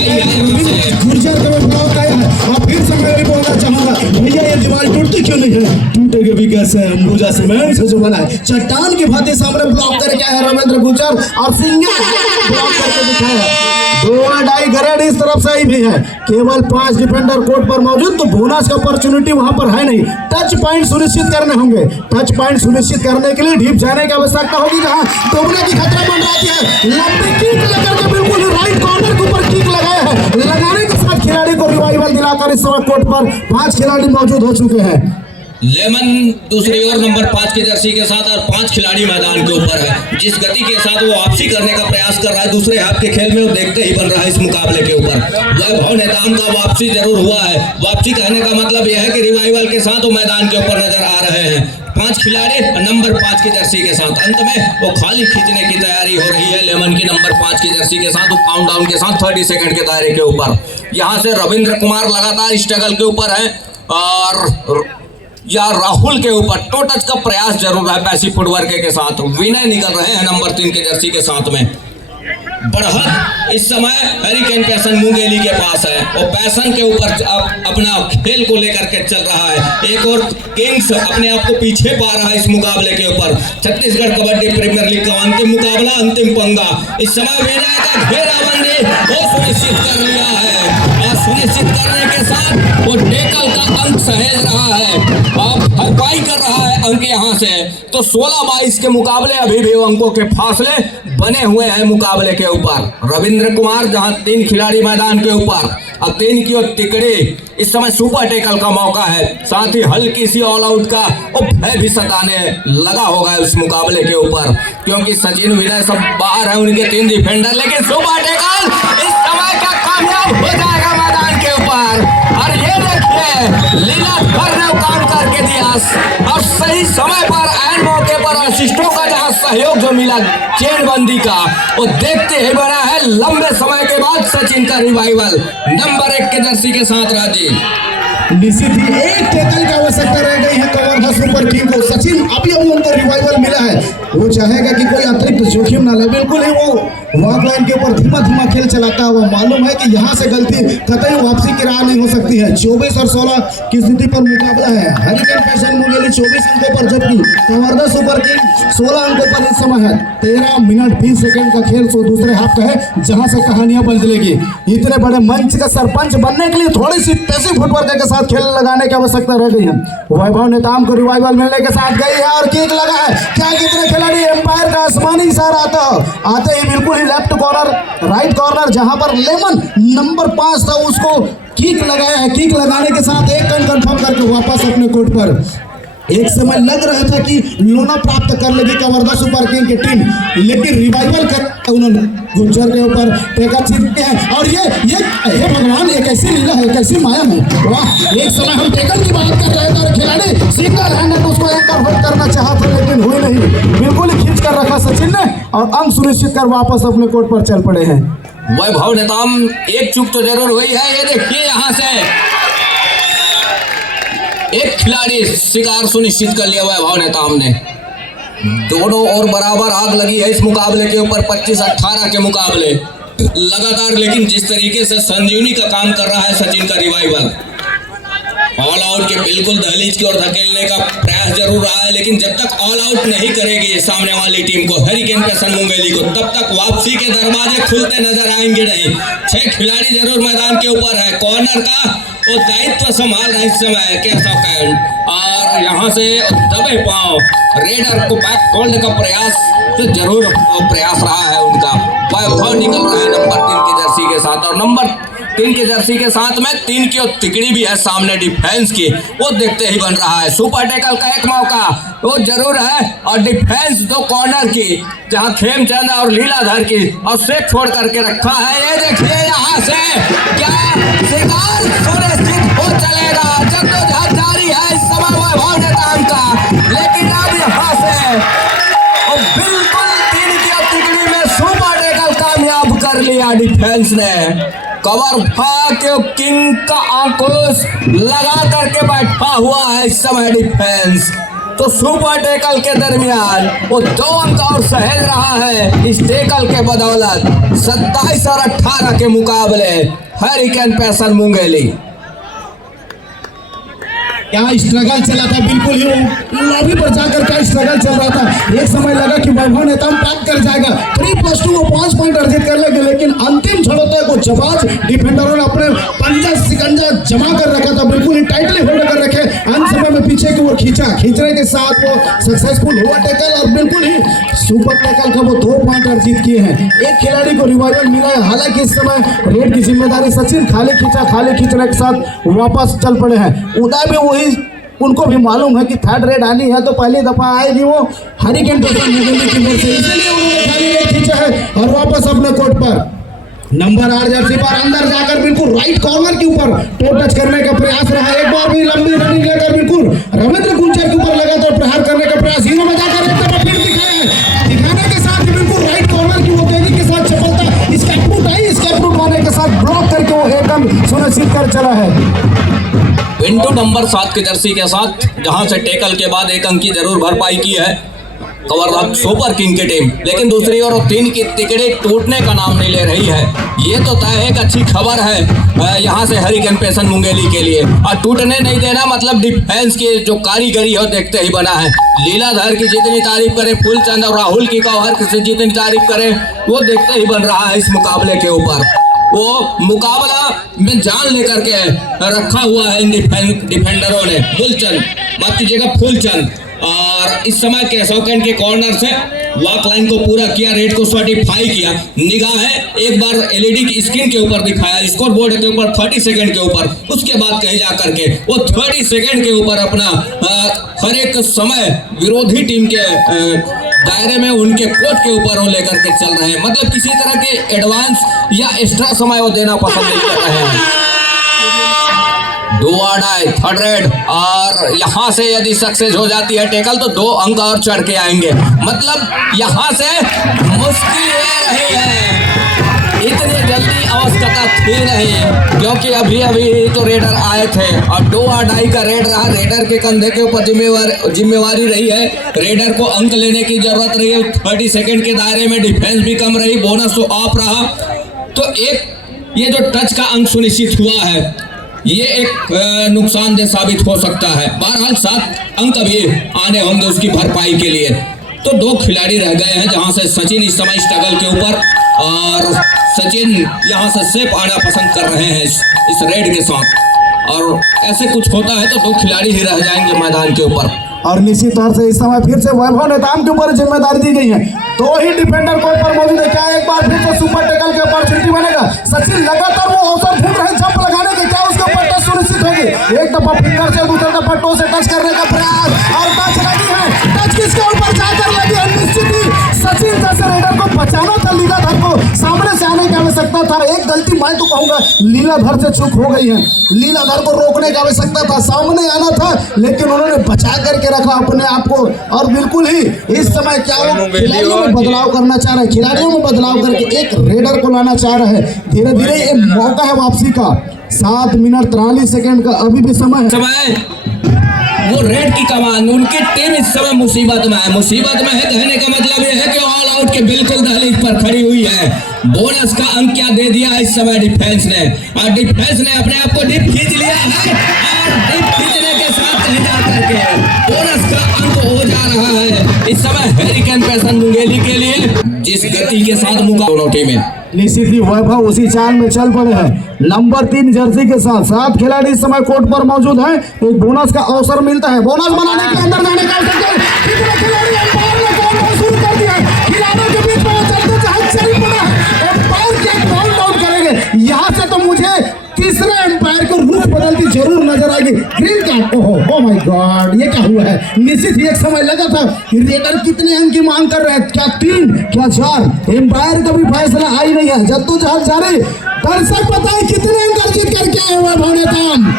गुर्जर का ब्लॉक आया है और फिर से मैं भी बोलना चाहूंगा भैया ये दीवार टूटती क्यों नहीं है टूटेगी भी कैसे अंबुजा सीमेंट से जो बना है चट्टान की भांति सामने ब्लॉक करके आया रविंद्र गुर्जर और सिंगल ब्लॉक करके दिखाया 2 अढ़ाई ग्रेड इस तरफ से ही भी है केवल 5 डिफेंडर कोर्ट पर मौजूद तो बोनस का अपॉर्चुनिटी वहां पर है नहीं टच पॉइंट सुनिश्चित करने होंगे टच पॉइंट सुनिश्चित करने के लिए डीप जाने की आवश्यकता होगी जहां डूबने की खतरा बन रही है लंबी किक लेकर के बिल्कुल राइट कॉर्नर के ऊपर किक लगाया है लगाने के साथ खिलाड़ी को रिवाइवल दिलाकर इस समय कोर्ट पर 5 खिलाड़ी मौजूद हो चुके हैं लेमन दूसरी ओर नंबर 5 की जर्सी के साथ और 5 खिलाड़ी मैदान के ऊपर है। जिस गति के साथ वो वापसी करने का प्रयास कर रहा है दूसरे हाफ के खेल में, वो देखते ही बन रहा है इस मुकाबले के ऊपर। वैभव नेताम का वापसी जरूर हुआ है। वापसी कहने का मतलब यह है कि रिवाइवल के साथ वो मैदान के ऊपर नजर आ रहे हैं। 5 खिलाड़ी नंबर 5 की जर्सी के साथ। अंत में वो खाली खींचने की तैयारी हो रही है लेमन की नंबर 5 की जर्सी के साथ, वो काउंटडाउन के साथ 30 सेकंड के दायरे के ऊपर। यहाँ से रविंद्र कुमार लगातार स्ट्रगल के ऊपर है और या राहुल के ऊपर टो टच का प्रयास जरूर है पैसिव फुटवर्क के साथ। विनय निकल रहे हैं नंबर 3 की जर्सी के साथ में। बढ़त इस समय हरिकेन पैसन मुंगेली के पास है और पैसन के ऊपर अपना खेल को लेकर के चल रहा है। एक और किंग्स अपने आप को पीछे पा रहा है इस मुकाबले के ऊपर। छत्तीसगढ़ कबड्डी प्रीमियर लीग का अंतिम मुकाबला, अंतिम पंगा। इस समय विनय का घेराबंदी वो सुनिश्चित कर लिया है और सुनिश्चित करने के साथ वो टेकल का अंक सहेज रहा है, अब भरपाई कर रहा है अंक यहाँ से। तो 16-22 के मुकाबले अभी भी अंकों के फासले बने हुए हैं मुकाबले के ऊपर। रविंद्र कुमार जहां 3 खिलाड़ी मैदान के ऊपर, अब 3 की तिकड़ी। इस समय सुपर टेकल का मौका है, साथ ही हल्की सी ऑल आउट का भय भी सताने लगा होगा इस मुकाबले के ऊपर, क्योंकि सचिन विनय सब बाहर है, उनके 3 डिफेंडर। लेकिन सुपर टेकल इस समय का कामयाब हो जाएगा मैदान के ऊपर। और ये देखिए लीलाधर ने काम करके दिया और सही समय पर एन मौके पर असिस्टों का जहां सहयोग जो मिला चेनबंदी का, वो देखते ही बना है लंबे समय के बाद सचिन का रिवाइवल नंबर 1 के जर्सी के साथ। राजीव निश्चित ही एक टेकल की आवश्यकता रह गई है कवर्धा सुपर किंग को। सचिन अभी उनको रिवाइवल मिला है, वो चाहेगा कि कोई अतिरिक्त जोखिम ना ले। बिल्कुल ही वो वॉक लाइन के ऊपर धीमा धीमा खेल चलाता है। वो मालूम है कि यहाँ से गलती कतई वापसी की राह नहीं हो सकती है। 24 और 16 की स्थिति पर मुकाबला है। हरिकेन पैसन मुंगेली 24 अंकों पर, जबकि कवर्धा सुपर किंग 16 अंकों पर इस समय है। 13 मिनट 20 सेकंड का खेल सो दूसरे हाफ का है, जहां से कहानियां बदलेगी। इतने बड़े मंच का सरपंच बनने के लिए थोड़ी सी पैसिव फुटवर्क के साथ खेल लगाने की आवश्यकता रह गई है। वैभव नेताम को रिवाइवल मिलने के साथ गई है और किक लगा है। क्या कितने खिलाड़ी एम्पायर का आसमानी इशारा आते ही बिल्कुल ही लेफ्ट कॉर्नर राइट कॉर्नर जहां पर लेमन नंबर 5 था उसको किक लगाया है। किक लगाने के साथ एक रन कंफर्म करके वापस अपने कोर्ट पर। एक समय लग रहा था कि लोना प्राप्त कर लेगी कवर्धा सुपर किंग की टीम, लेकिन रिवाइवल कर उन्होंने गुंजर के ऊपर टेका छीनते हैं। और ये हे भगवान, एक ऐसी लीला है, एक ऐसी माया है। वाह, एक समय हम टेकल की बात कर रहे थे और खिलाड़ी सिंगल हैंडेड उसको एंकर होल्ड करना चाहा था, लेकिन हुई नहीं। बिल्कुल ही खींच कर रखा सचिन ने और अंक सुनिश्चित कर वापस अपने कोर्ट पर चल पड़े हैं। वैभव नेताम एक चूक तो जरूर हुई है। ये देखिए यहाँ से एक खिलाड़ी शिकार सुनिश्चित कर लिया वैभव नेताम ने। दोनों ओर बराबर आग लगी है इस मुकाबले के ऊपर। 25-18 के मुकाबले लगातार, लेकिन जिस तरीके से संजीवनी का काम कर रहा है सचिन का रिवाइवल, ऑल आउट के बिल्कुल दहलीज की ओर धकेलने का प्रयास जरूर रहा है, लेकिन जब तक ऑल आउट नहीं करेगी सामने वाली टीम को हरिकेन पैसन मुंगेली को, तब तक वापसी के दरवाजे खुलते नजर आएंगे नहीं। 6 खिलाड़ी जरूर मैदान के ऊपर है। कॉर्नर का वो दायित्व संभाल रहे इस समय कैसा कैंड, और यहाँ से दबे पांव रेडर को बैक होल्ड का प्रयास तो जरूर प्रयास रहा है उनका। वैभव निकल रहा है नंबर 3 की जर्सी के साथ, और नंबर 3 की जर्सी के साथ में 3 की और तिकड़ी भी है सामने डिफेंस की, वो देखते ही बन रहा है। सुपर टेकल का एक मौका वो जरूर है, और डिफेंस 2 कॉर्नर की जहां खेमचंद और लीलाधर की और से छोड़ करके रखा है। ये देखिए यहाँ से क्या शिकार सुनिश्चित हो चलेगा। जद्दोजहद जारी है इस समय वैभव नेताम का, लेकिन अब यहाँ से बिल्कुल 3 की और तिकड़ी में सुपर टेकल कामयाब कर लिया डिफेंस ने। कवर्धा के किंग का आक्रोश लगा करके बैठा हुआ है इस समय डिफेंस। तो सुपर टेकल के दरमियान वो 2 अंक और सहेज रहा है इस टेकल के बदौलत। 27 और 18 के मुकाबले हरिकेन पैसन मुंगेली। क्या स्ट्रगल चला था, बिल्कुल ही लॉबी पर जाकर क्या स्ट्रगल चल रहा था। एक समय लगा कि वैभव नेताम पैक कर जाएगा, 3+2 वो 5 पॉइंट अर्जित कर लेंगे, लेकिन अंतिम क्षणों तक वो जबाज डिफेंडरों ने अपने पंजा सिकंजा जमा कर रखा था, बिल्कुल ही टाइटली होल्ड कर रखे। अंत समय में पीछे की ओर खींचने के साथ वो सक्सेसफुल हुआ टेकल, और बिल्कुल ही सुपर टेकल का वो 2 पॉइंट अर्जित किए हैं। एक खिलाड़ी को रिवाइवल मिला है, हालांकि इस समय रेड की जिम्मेदारी सचिन खाली खींचने के साथ वापस चल पड़े हैं। उदय भी वही उनको भी मालूम है कि थर्ड रेड आनी है तो पहली दफा आएगी वो हरिकेन पेसन मुंगेली की ओर से, इसलिए उन्होंने खाली रेड खींचा है और वापस अपने कोर्ट पर नंबर 8 जर्सी पर अंदर जाकर बिल्कुल राइट कॉर्नर के ऊपर टो टच करने का प्रयास रहा। एक बार भी लंबी रनिंग लेकर बिल्कुल रविंद्र गुंजर के ऊपर लगातार प्रहार करने का प्रयास हीरो में जाकर एक दफा फिर दिखाया है। दिखाने के साथ ही बिल्कुल राइट कॉर्नर की वो तेजी के साथ सफलता स्कैप रूट आने के साथ ब्लॉक करके वो एकदम सुनिश्चित कर चला है। पिंटू नंबर 7 के जर्सी के साथ जहां से टेकल के बाद एक अंक की जरूर भरपाई की है कवर्धा सुपर किंग की टीम, लेकिन दूसरी ओर 3 की तिकड़ी टूटने का नाम नहीं ले रही है। ये तो तय एक अच्छी खबर है यहाँ से हरिकेन पेसन मुंगेली के लिए, और टूटने नहीं देना मतलब डिफेंस की जो कारीगरी है देखते ही बना है। लीलाधर की जितनी तारीफ करे, फूलचंद और राहुल की कौहर की जितनी तारीफ करे वो देखते ही बन रहा है इस मुकाबले के ऊपर। वो मुकाबला में जान लेकर के रखा हुआ है इन डिफेंडरों ने। फूलचंद, माफ कीजिएगा फूलचंद, और इस समय केशवकंड के कॉर्नर से वॉक लाइन को पूरा किया, रेड को सर्टिफाई किया। निगाहें एक बार एलईडी की स्क्रीन के ऊपर दिखाया, स्कोर बोर्ड के ऊपर 30 सेकंड के ऊपर, उसके बाद कहीं जा करके वो 30 सेकंड के ऊपर अपना हर एक समय विरोधी टीम के दायरे में उनके कोच के ऊपर वो लेकर के चल रहे हैं। मतलब किसी तरह के एडवांस या एक्स्ट्रा समय वो देना पसंद नहीं कर रहे हैं। थर्ड रेड, और यहाँ से यदि सक्सेस हो जाती है टेकल तो 2 अंक और चढ़ के आएंगे। मतलब यहाँ से मुश्किल ये रही है, इतनी जल्दी आवश्यकता थी नहीं, क्योंकि अभी अभी तो रेडर आए थे और 2-2.5 का रेड रहा। रेडर के कंधे के ऊपर जिम्मेवारी रही है, रेडर को अंक लेने की जरूरत रही है। 30 सेकंड के दायरे में डिफेंस भी कम रही, बोनस तो ऑफ रहा, तो एक ये जो टच का अंक सुनिश्चित हुआ है ये एक नुकसानदेह साबित हो सकता है। बहरहाल 7 अंक अभी आने होंगे उसकी भरपाई के लिए। तो 2 खिलाड़ी रह गए हैं जहां से सचिन इस समय स्ट्रगल के ऊपर, और सचिन यहां से सेफ आना पसंद कर रहे हैं इस रेड के साथ, और ऐसे कुछ होता है तो 2 खिलाड़ी ही रह जाएंगे मैदान के ऊपर। और निश्चित तौर से इस समय फिर से वैभव नेताम के ऊपर जिम्मेदारी दी गई है। 2 ही डिफेंडर कोर्ट पर मौजूद है, क्या एक बार फिर से सुपर टैकल के अपॉर्चुनिटी बनेगा? सचिन लगातार वो अवसर ढूंढ रहे हैं जंप लगाने के, क्या उसके ऊपर टच सुनिश्चित होगी? एक दफा फिंगर से दूसरे दफा टो से टच करने का प्रयास, और टच लगी है। टच किसके ऊपर जाकर लगी है? निश्चित ही सचिन जैसे रेडर को बचाना था, लीलाधर को सामने से आने की आवश्यकता था। एक गलती मैं तो कहूंगा लीलाधर से चूक हो गई है, लीलाधर को रोकने की आवश्यकता था, सामने आना था, लेकिन उन्होंने बचा करके रखा अपने आप को। और बिल्कुल ही इस समय क्या वो खिलाड़ियों में बदलाव करना चाह रहे हैं, खिलाड़ियों में बदलाव करके एक रेडर को लाना चाह रहे हैं। धीरे धीरे एक मौका है वापसी का। 7 मिनट 43 सेकंड का अभी भी समय वो रेड की कमान, उनकी टीम इस समय मुसीबत में है। मुसीबत में है कहने का मतलब यह है कि ऑल आउट के बिल्कुल दहलीज पर खड़ी हुई है। बोनस का अंक क्या दे दिया इस समय डिफेंस ने, और डिफेंस ने अपने आप को डिप खींच लिया है, और डिप खींचने के साथ कहीं जा करके बोनस का अंक हो जा रहा है इस समय हरिकेन पेसन मुंगेली के लिए, जिस गति के साथ दोनों टीमें। निश्चित ही वैभव उसी चाल में चल पड़े हैं। नंबर 3 जर्सी के साथ 7 खिलाड़ी इस समय कोर्ट पर मौजूद हैं। एक बोनस का अवसर मिलता है, बोनस बनाने के अंदर जाने का अवसर। कितने खिलाड़ी अंपायर ने कॉल शुरू कर दिया, खिलाड़ियों के बीच में चलते चाहे चल पड़ा, अंपायर क्या कॉल आउट करेंगे? यहाँ से तो मुझे तीसरे अंपायर को रुख बदलती जरूर नजर आएगी। Green card, oh my God, ये क्या हुआ है? निश्चित ही एक समय लगा था कि रेडर कितने अंक की मांग कर रहे हैं, क्या 3 क्या 4? अंपायर का भी फैसला आई नहीं है, जद्दोजहद जारी। दर्शक बताएं कितने अंक अर्जित करके आए हुए वैभव नेताम?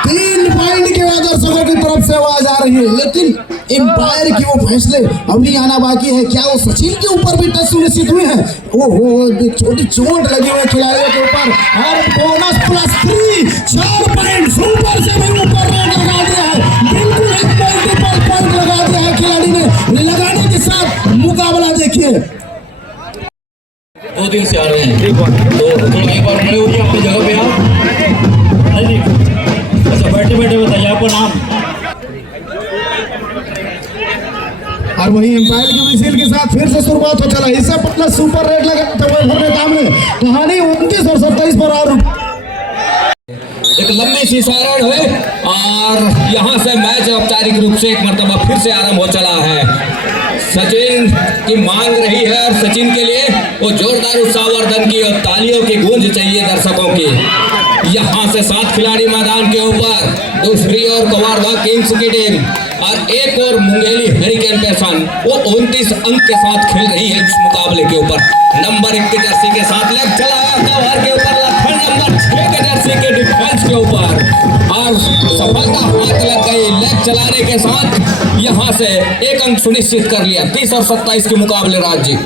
3 पॉइंट के बाद दर्शकों की तरफ से आवाज आ रही है, लेकिन एम्पायर की वो फैसले अभी आना बाकी है। क्या वो सचिन के ऊपर भी टच सुनिश्चित हुए हैं? ओहो, छोटी चोट लगी हुई खिलाड़ियों के ऊपर, और बोनस +3 4 पॉइंट सुपर से भी ऊपर रेड लगा दिया है। बिल्कुल एक पॉइंट लगा दिया है खिलाड़ी ने, लगाने के साथ मुकाबला देखिए। 2 दिन से आ रहे हैं तो थोड़ा एक बार खड़े होइए अपनी जगह पे आप। अच्छा, बैठे बैठे बताइए आपका नाम। और वही एम्पायर की विसिल के साथ फिर से शुरुआत हो चला। इससे पहले सुपर रेड लगा था वैभव नेताम ने। कहानी 29 और 27 पर और एक लंबी सी सैरड है, और यहाँ से मैच औपचारिक रूप से एक मर्तबा फिर से आरंभ हो चला है। सचिन की मांग रही है, और सचिन के लिए वो जोरदार उत्साहवर्धन की और तालियों की गूंज चाहिए दर्शकों की। यहाँ से 7 खिलाड़ी मैदान के ऊपर। दूसरी ओर कवारवा किंग्स की टीम और एक और मुंगेली हरिकेन पैसन वो 29 अंक के साथ खेल रही है इस मुकाबले के ऊपर। नंबर 1 की जर्सी के साथ लेग चलाया कवर के ऊपर, लखन नंबर 6 के जर्सी के डिफेंस के ऊपर और सफलता हाथ लग गई। लेग चलाने के साथ यहाँ से 1 अंक सुनिश्चित कर लिया। 30 और 27 के मुकाबले राज्य।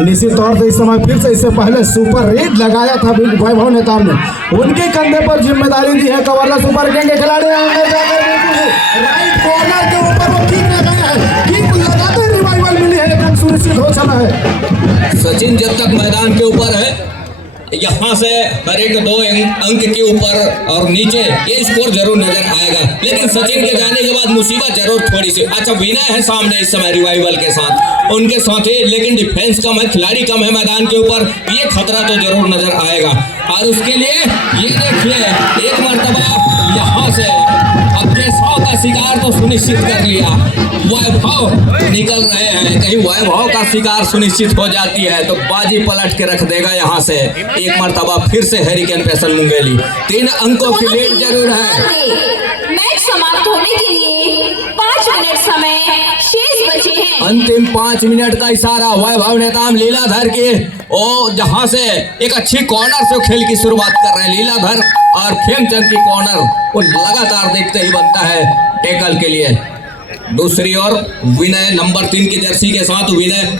निश्चित तौर से इस समय फिर से इससे पहले सुपर रेड लगाया था वैभव नेताम ने, उनके कंधे पर जिम्मेदारी दी है। कवर्ला सुपर किंग के खिलाड़ी राइट कॉर्नर के ऊपर वो किक लगाया है, किक लगाते रिवाइवल मिली है, एकदम सुनिश्चित हो चला है। सचिन जब तक मैदान के ऊपर है यहाँ से हर एक 2 अंक के ऊपर और नीचे ये स्कोर जरूर नजर आएगा, लेकिन सचिन के जाने के बाद मुसीबत जरूर थोड़ी सी। अच्छा विनय है सामने इस समय रिवाइवल के साथ, उनके साथ ही, लेकिन डिफेंस कम है, खिलाड़ी कम है मैदान के ऊपर, ये खतरा तो जरूर नजर आएगा। और उसके लिए ये देखिए एक मर्तबा यहाँ से अब केशव का शिकार तो सुनिश्चित कर लिया, वैभव निकल रहे हैं, कहीं वैभव का शिकार सुनिश्चित हो जाती है तो बाजी पलट के रख देगा यहाँ से। एक मर्तबा फिर से हरिकेन पैसन मुंगेली 3 अंकों की लीड जरूर है। मैच समाप्त होने के लिए 5 मिनट समय शेष बचे हैं। अंतिम 5 मिनट का इशारा वैभव नेताम लीलाधर के और जहां से एक अच्छी कॉर्नर से खेल की शुरुआत कर रहे हैं लीलाधर और खेमचंद की कॉर्नर वो लगातार देखते ही बनता है टैकल के लिए। दूसरी ओर विनय नंबर 3 की जर्सी के साथ विनय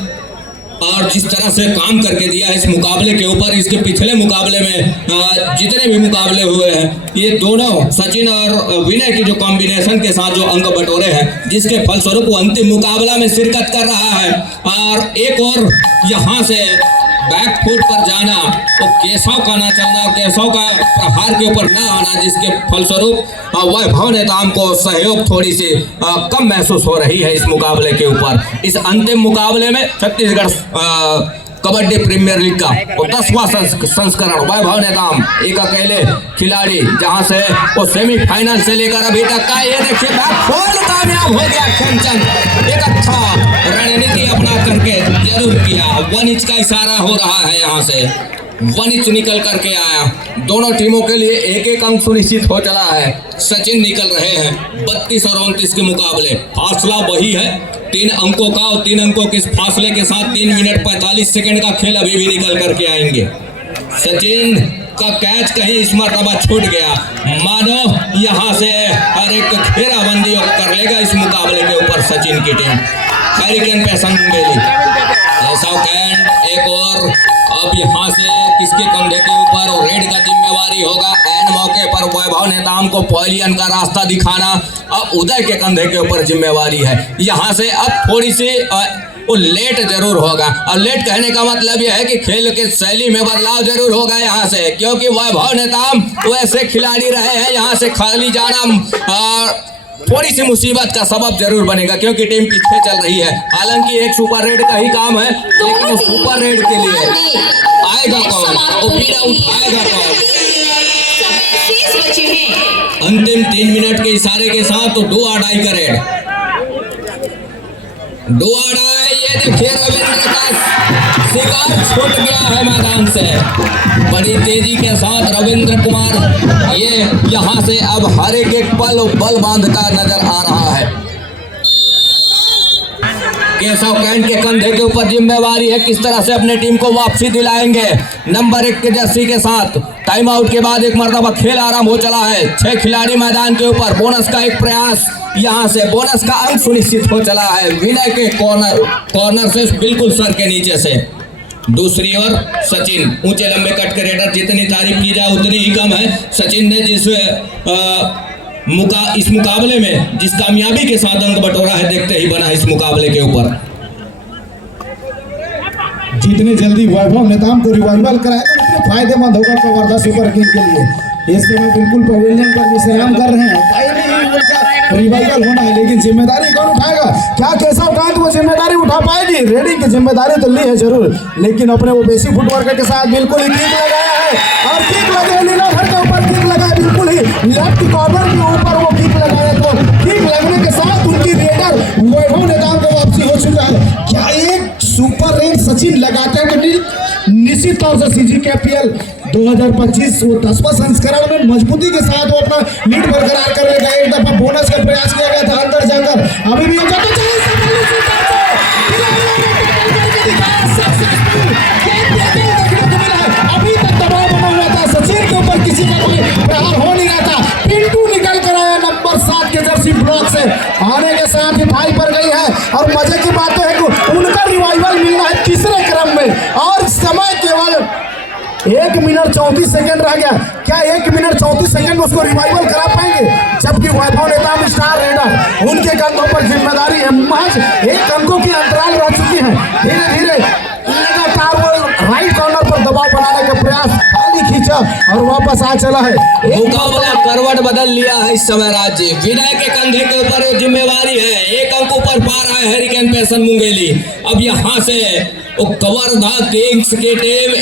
और जिस तरह से काम करके दिया है इस मुकाबले के ऊपर, इसके पिछले मुकाबले में जितने भी मुकाबले हुए हैं ये दोनों सचिन और विनय की जो कॉम्बिनेशन के साथ जो अंक बटोरे हैं, जिसके फलस्वरूप वो अंतिम मुकाबला में शिरकत कर रहा है। और एक और यहाँ से बैक फुट पर जाना तो केशव का ना चलना, केशव का प्रहार के ऊपर ना आना, जिसके फलस्वरूप वैभव नेताम को सहयोग थोड़ी सी कम महसूस हो रही है इस मुकाबले के ऊपर। इस अंतिम मुकाबले में छत्तीसगढ़ कबड्डी प्रीमियर लीग का वो 10वां संस्करण वैभव नेताम एक अकेले खिलाड़ी जहां से वो सेमीफाइनल से लेकर अभी तक का ये देखिए कामयाब हो गया खेमचंद, एक अच्छा रणनीति अपना करके जरूर किया। 1 इंच का इशारा हो रहा है यहाँ से, 1 इंच निकल करके आया। दोनों टीमों के लिए 1-1 अंक सुनिश्चित हो चला है। सचिन निकल रहे हैं 32 और 29 के मुकाबले, फासला वही है 3 अंकों का और 3 अंकों के इस फासले के साथ 3 मिनट 45 सेकंड का खेल अभी भी निकल करके आएंगे। सचिन का कैच कहीं इस मर्तबा छूट गया, मानो यहाँ से हर एक घेराबंदी कर लेगा इस मुकाबले के ऊपर सचिन की टीम। हरिकेन पैसन मुंगेली एक और अब यहाँ से किसके कंधे के ऊपर रेड का जिम्मेवारी होगा। एंड मौके पर वैभव नेताम को पॉलियन का रास्ता दिखाना अब उदय के कंधे के ऊपर जिम्मेवारी है। यहाँ से अब थोड़ी सी वो लेट जरूर होगा, और लेट कहने का मतलब यह है कि खेल के शैली में बदलाव जरूर होगा यहाँ से, क्योंकि वैभव नेताम वैसे खिलाड़ी रहे हैं यहाँ से खाली जाना थोड़ी सी मुसीबत का सबब जरूर बनेगा, क्योंकि टीम पीछे चल रही है। हालांकि एक सुपर रेड का ही काम है, लेकिन सुपर रेड के लिए आएगा कौन, उठाएगा कौन। अंतिम 3 मिनट के इशारे के साथ तो 2 आड़ाई का रेड, 2 आड़ाई। ये देखिए रविंद्र का शिकार छूट गया है मैदान से, बड़ी तेजी के साथ रविंद्र कुमार ये यहाँ से अब हर एक पल बल बांधता नजर आ रहा है। केशव कैंट के कंधे के ऊपर जिम्मेवारी है किस तरह से अपने टीम को वापसी दिलाएंगे। नंबर 1 के जर्सी के साथ टाइम आउट के बाद एक मर्तबा खेल आराम हो चला है। 6 खिलाड़ी मैदान के ऊपर, बोनस का एक प्रयास, यहाँ से बोनस का अंक सुनिश्चित हो चला है विनय के कॉर्नर से बिल्कुल सर के नीचे से। दूसरी ओर सचिन ऊंचे लंबे कट के रेडर, जितनी तारीफ की जाए उतनी ही कम है। सचिन ने जिस इस मुकाबले में जिस कामयाबी के साथ अंक बटोरा है, देखते ही बना इस मुकाबले के ऊपर। जितने जल्दी वैभव नेताम को रिवाइवल कराएगा उतने फायदेमंद होगा कवर्धा सुपर किंग के लिए। इस समय बिल्कुल पवेलियन पर विश्राम कर रहे हैं, रिवाइवल होना है, लेकिन जिम्मेदारी कौन उठाएगा? क्या केशव कांत वो जिम्मेदारी उठा पाएगी? रेडिंग की जिम्मेदारी तो ली है जरूर, लेकिन अपने वो बेसिक फुटवर्क के साथ बिल्कुल ही किक लगाया है, और किक लगे लीलाधर के ऊपर किक लगाया, बिल्कुल ही लेफ्ट कॉर्नर के ऊपर वो किक लगाया, तो किक लगने के साथ उनकी रेडर वैभव नेताम को वापसी हो चुका है। क्या एक सुपर रेड सचिन लगाते हैं? निश्चित तौर से CGKPL 2025 वो 10वां संस्करण में मजबूती के साथ वो अपना लीड बरकरार करने का एक दफा बोनस का प्रयास किया गया था अंदर जाकर। अभी भी वो जाता अभी तक दबाव बना हुआ था, सचिन के ऊपर किसी का कोई प्रहार हो नहीं रहा था। पिंटू निकल कर आया नंबर 7 के जर्सी ब्लॉक से, आने के साथ ही भाई पर गई है। और मजे की बात तो है कि उनका रिवाइवल मिलना है तीसरे क्रम में और समय केवल 1 मिनट 34 सेकंड रह गया। क्या 1 मिनट 34 सेकंड में उसको रिवाइवल करा पाएंगे? जबकि वैभव नेताम स्टार रेडर उनके कंधों पर जिम्मेदारी है। महज 1 अंकों की अंतराल रह चुकी है। धीरे धीरे लगातार वो राइट कॉर्नर पर दबाव बनाने का प्रयास खाली खींचा और वापस आ चला है। मुकाबला करवट बदल लिया है इस समय राज्य। विनय के कंधे के ऊपर वो जिम्मेवारी है। 1 अंक ऊपर पा रहा है हरिकेन पैसन मुंगेली। अब यहाँ से वो कवर्धा किंग्स की टीम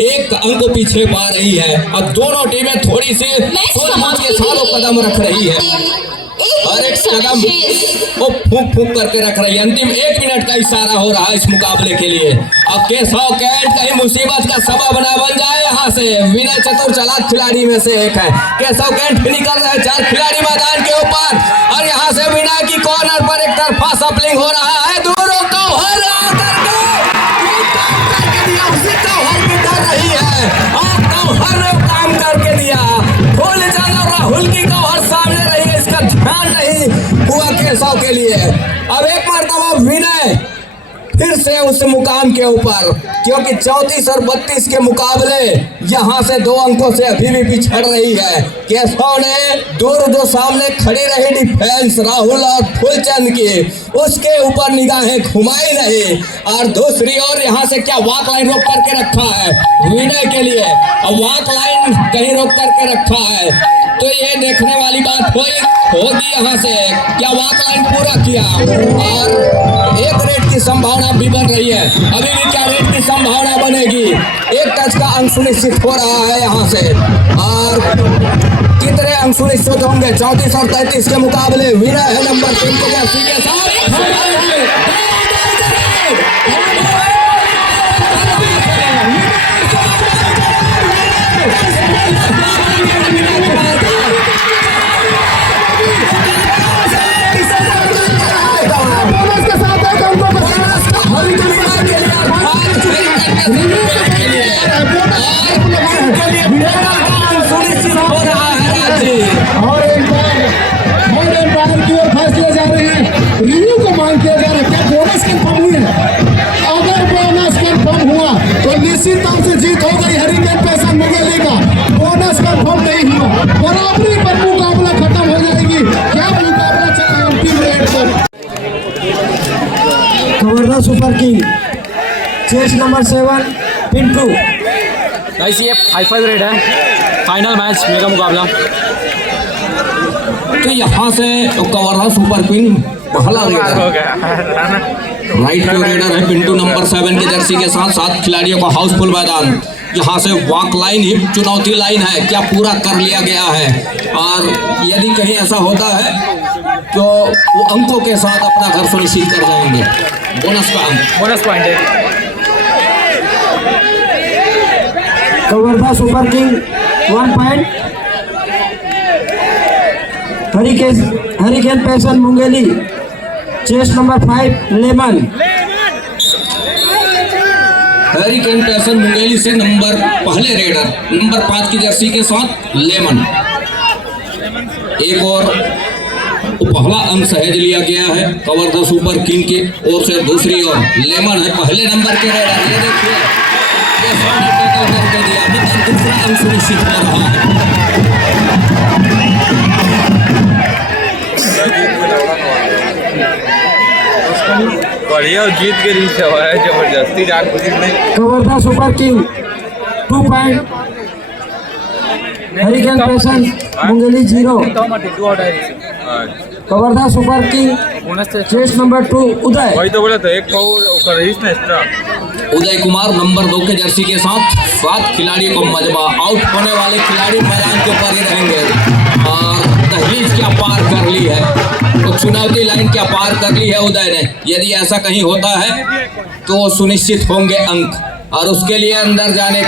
एक अंक पीछे पा रही है। अब दोनों टीमें थोड़ी सी सोच के साथ कदम रख रही है। हर एक कदम वो फूक फूक करके रख रही है। अंतिम 1 मिनट का इशारा हो रहा है इस मुकाबले के लिए। अब केशव कैंट कहीं मुसीबत का सबब न बन जाए। यहाँ से विनय चतुर चालाक खिलाड़ी में से एक है। केशव कैंट भी निकल रहे हैं 4 खिलाड़ी मैदान के ऊपर और यहाँ से विनय की कॉर्नर पर एक तरफा सपलिंग हो रहा है। दूरों कौहर रही है और कौहर ने काम करके दिया। भूल जाना राहुल की कौहर सामने रही है, इसका ध्यान नहीं हुआ केशव के लिए। अब एक मरतबा विनय फिर से उस मुकाम के ऊपर, क्योंकि 34 और 32 के मुकाबले यहाँ से 2 अंकों से अभी भी पिछड़ रही है। केशव ने दूर जो सामने खड़ी रही डिफेंस राहुल और फुलचंद की, उसके ऊपर निगाहें घुमाई नहीं। और दूसरी ओर यहाँ से क्या वॉक लाइन रोक करके रखा है विनय के लिए। अब वॉक लाइन कहीं रोक करके रखा है तो ये देखने वाली बात होगी यहाँ से क्या वॉक लाइन पूरा किया। और 1 रेट की संभावना भी बन रही है। अभी भी क्या रेट की संभावना बनेगी? 1 टच का अंक सुनिश्चित हो रहा है यहाँ से। और कितने अंक सुनिश्चित होंगे 34 और 33 के मुकाबले? विनय है नंबर 3 के जर्सी के साथ। रिव्यू को मांग किया जा रहा है। क्या बोनस कंफर्म हुई है? अगर बोनस कंफर्म हुआ तो निश्चित तौर से जीत हो गई हरिकेन पैसन मुंगेली का। बोनस कंफर्म नहीं हुआ, बराबरी पर मुकाबला खत्म हो जाएगी। क्या मुकाबला चला अंतिम रेट पर? Kawardha super king chest number 7 Pintu. Guys ये 5-5 रेट है, फाइनल मैच मेगा मुकाबला। तो यहाँ से कवर्धा सुपर किंग पहला रेडर राइट पे रेडर है पिंटू नंबर 7 की जर्सी के साथ 7 खिलाड़ियों का हाउसफुल मैदान। यहाँ से वॉक लाइन ही चुनौती लाइन है, क्या पूरा कर लिया गया है? और यदि कहीं ऐसा होता है तो वो अंकों के साथ अपना घर सुनिश्चित कर जाएंगे। बोनस पॉइंट है। Kawardha super king 1 point. Hurricane passion Mungeli chest number 5 लेमन। हरिकेन पैसन मुंगेली से पहले रेडर नंबर 5 की जर्सी के साथ लेमन। एक और पहला अंक सहज लिया गया है कवर्धा सुपर किंग की ओर से। दूसरी ओर लेमन है पहले नंबर के रेडर। ये देखिए करके दिया, दूसरा अंक सुनिश्चित हो रहा है। बढ़िया जीत के रीच हुआ है जबरदस्ती जान नहीं। Kawardha super king 2 point. Hurricane passion Mungeli 0। Kawardha super king chest number 2 Uday. वही तो बोला था एक एक्स्ट्रा। उदय कुमार नंबर 2 के जर्सी के साथ 7 खिलाड़ियों को मजबा। आउट होने वाले खिलाड़ी मैदान के ऊपर ही रहेंगे। और दहलीज क्या पार कर ली है, तो चुनौती लाइन क्या पार कर ली है उदय ने। यदि ऐसा कहीं होता है तो सुनिश्चित होंगे अंक और उसके लिए अंदर जाने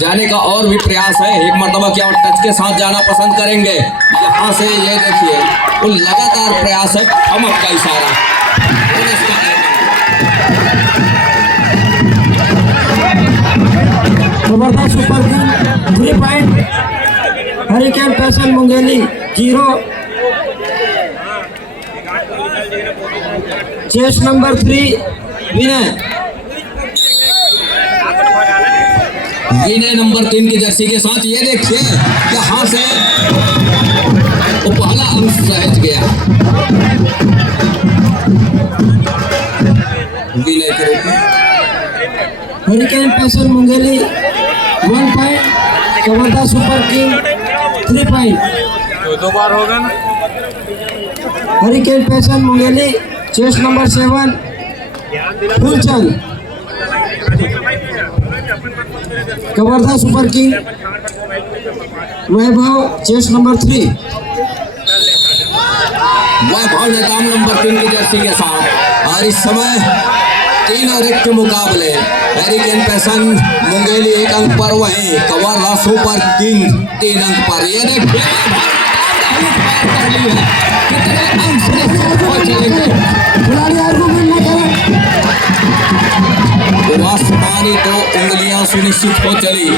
जाने का और भी प्रयास है। एक मरतबा क्या वो टच के साथ जाना पसंद करेंगे? यहाँ से ये देखिए वो लगातार प्रयास है। ठमक का इशारा। जबरदस्त super king 3 point. Hurricane passion Mungeli 0। Chest number 3 Vinay. Vinay number 3 की जर्सी के साथ ये देखिए यहाँ से वो पहला अंक सहज गया विनय के रूप में। Hurricane passion Mungeli 1 point. जबरदस्त सुपर किंग 3 पॉइंट। दो बार होगा ना। Hurricane passion Mungeli chest number 7 Phoolchand. जबरदस्त super king Vaibhav chest number 3। Vaibhav ने दाम नंबर 3 की जर्सी के साथ। और इस समय 3 और 1 के मुकाबले हरिकेन पैशन मुंगेली 1 अंक पर, वहीं कवर्धा सुपर किंग 3 अंक पर। ये देखिए कितने अंक सुनिश्चित हो चलेंगे। खिलाड़ी आर्गुमेंट न करें। आसमानी 2 उंगलियां सुनिश्चित हो चली।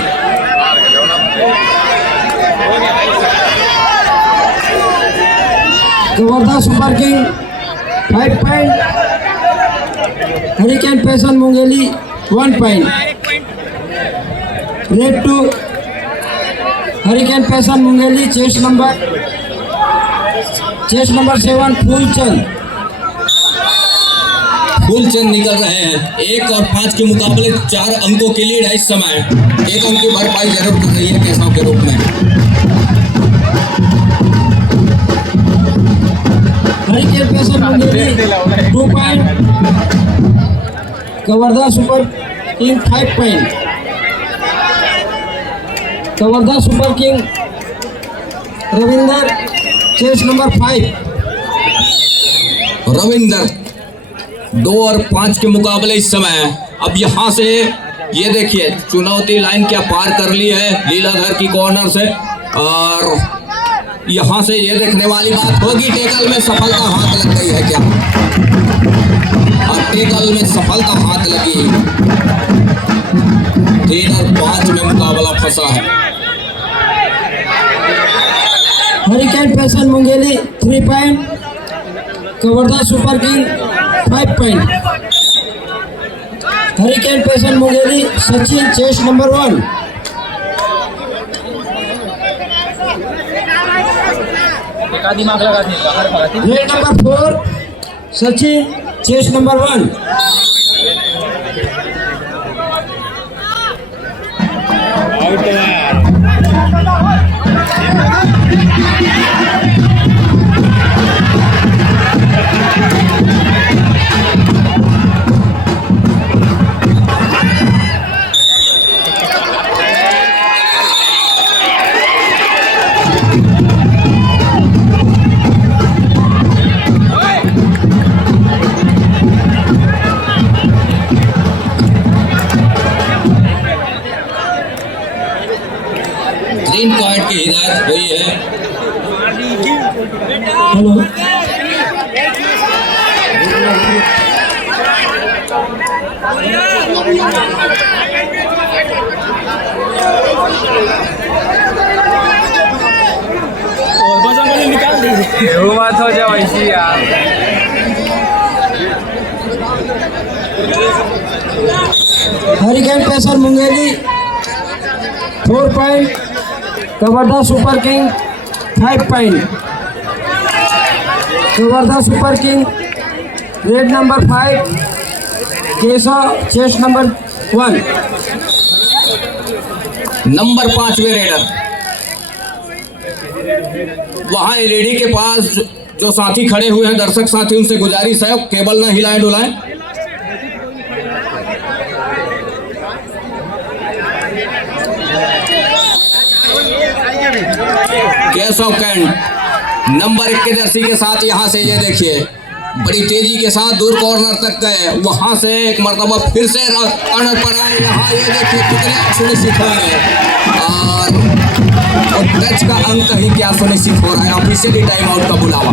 जबरदस्त super king 5 point. Hurricane passion Mungeli 1 point. Raid 2 hurricane passion Mungeli chest number 7 Phoolchand. Phoolchand निकल रहे हैं। 1 और 5 के मुकाबले 4 अंकों की लीड है इस समय। 1 अंक की भरपाई जरूर कर रही है केशव के रूप में। Hurricane passion Mungeli 2 point. Kawardha super king 5 point. Kawardha super king Ravinder chest number 5। Ravinder 2 और 5 के मुकाबले इस समय। अब यहाँ से ये देखिए चुनौती लाइन क्या पार कर ली है लीलाधर की कॉर्नर से। और यहाँ से ये देखने वाली बात होगी टेकल में सफलता हाथ लग गई है क्या? और टेकल में सफलता हाथ लगी। 3 और 5 में मुकाबला फंसा है। Hurricane passion Mungeli 3 point. Kawardha super king 5 point. Hurricane passion Mungeli Sachin chase number 1। दिमाग लगा दी। Raid number 4 Sachin chase number 1। Green card की हिदायत हुई है। हेलो वो बात हो जाए वैसी यार। Hurricane passion Mungeli 4 point. Kawardha super king 5 point. Kawardha super King raid number 5 Keshav chase number 1। Number 5वें रेडर वहां एलईडी के पास जो साथी खड़े हुए हैं दर्शक साथी उनसे गुजारिश है केबल ना हिलाएं डुलाएं। केशव कैंट नंबर 1 के जर्सी के साथ यहाँ से ये देखिए बड़ी तेजी के साथ दूर कॉर्नर तक गए, वहां से एक मर्तबा फिर से कॉर्नर पर आए। यहाँ ये देखिए कितने सुनिश्चित हो गए और टच का अंक ही क्या सुनिश्चित हो रहा है। ऑफिशियली टाइम आउट का बुलावा।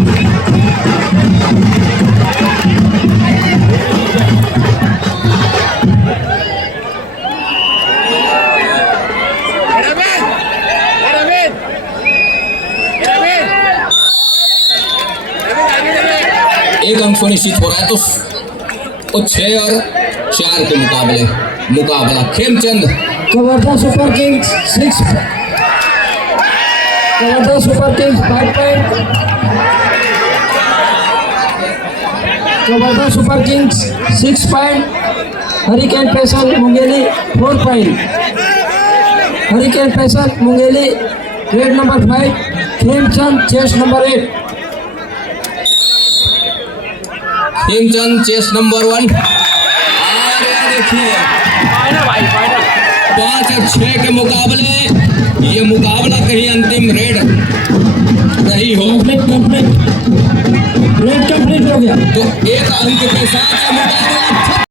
एक अंक सुनिश्चित हो रहा है तो 6 और 4 के मुकाबला Khemchand Kawardha super kings 6, Kawardha super kings 5 point, Kawardha super kings 6 point, hurricane पैसल मुंगेली 4 पॉइंट, हरिकेन पैसल Mungeli red number 5, Khemchand chess number 8। Khemchand chess number 1 और ये देखिए 5 और 6 के मुकाबले, ये मुकाबला कहीं अंतिम रेड रही हो रेड कंप्लीट हो गया तो एक अंक के साथ ये मुकाबला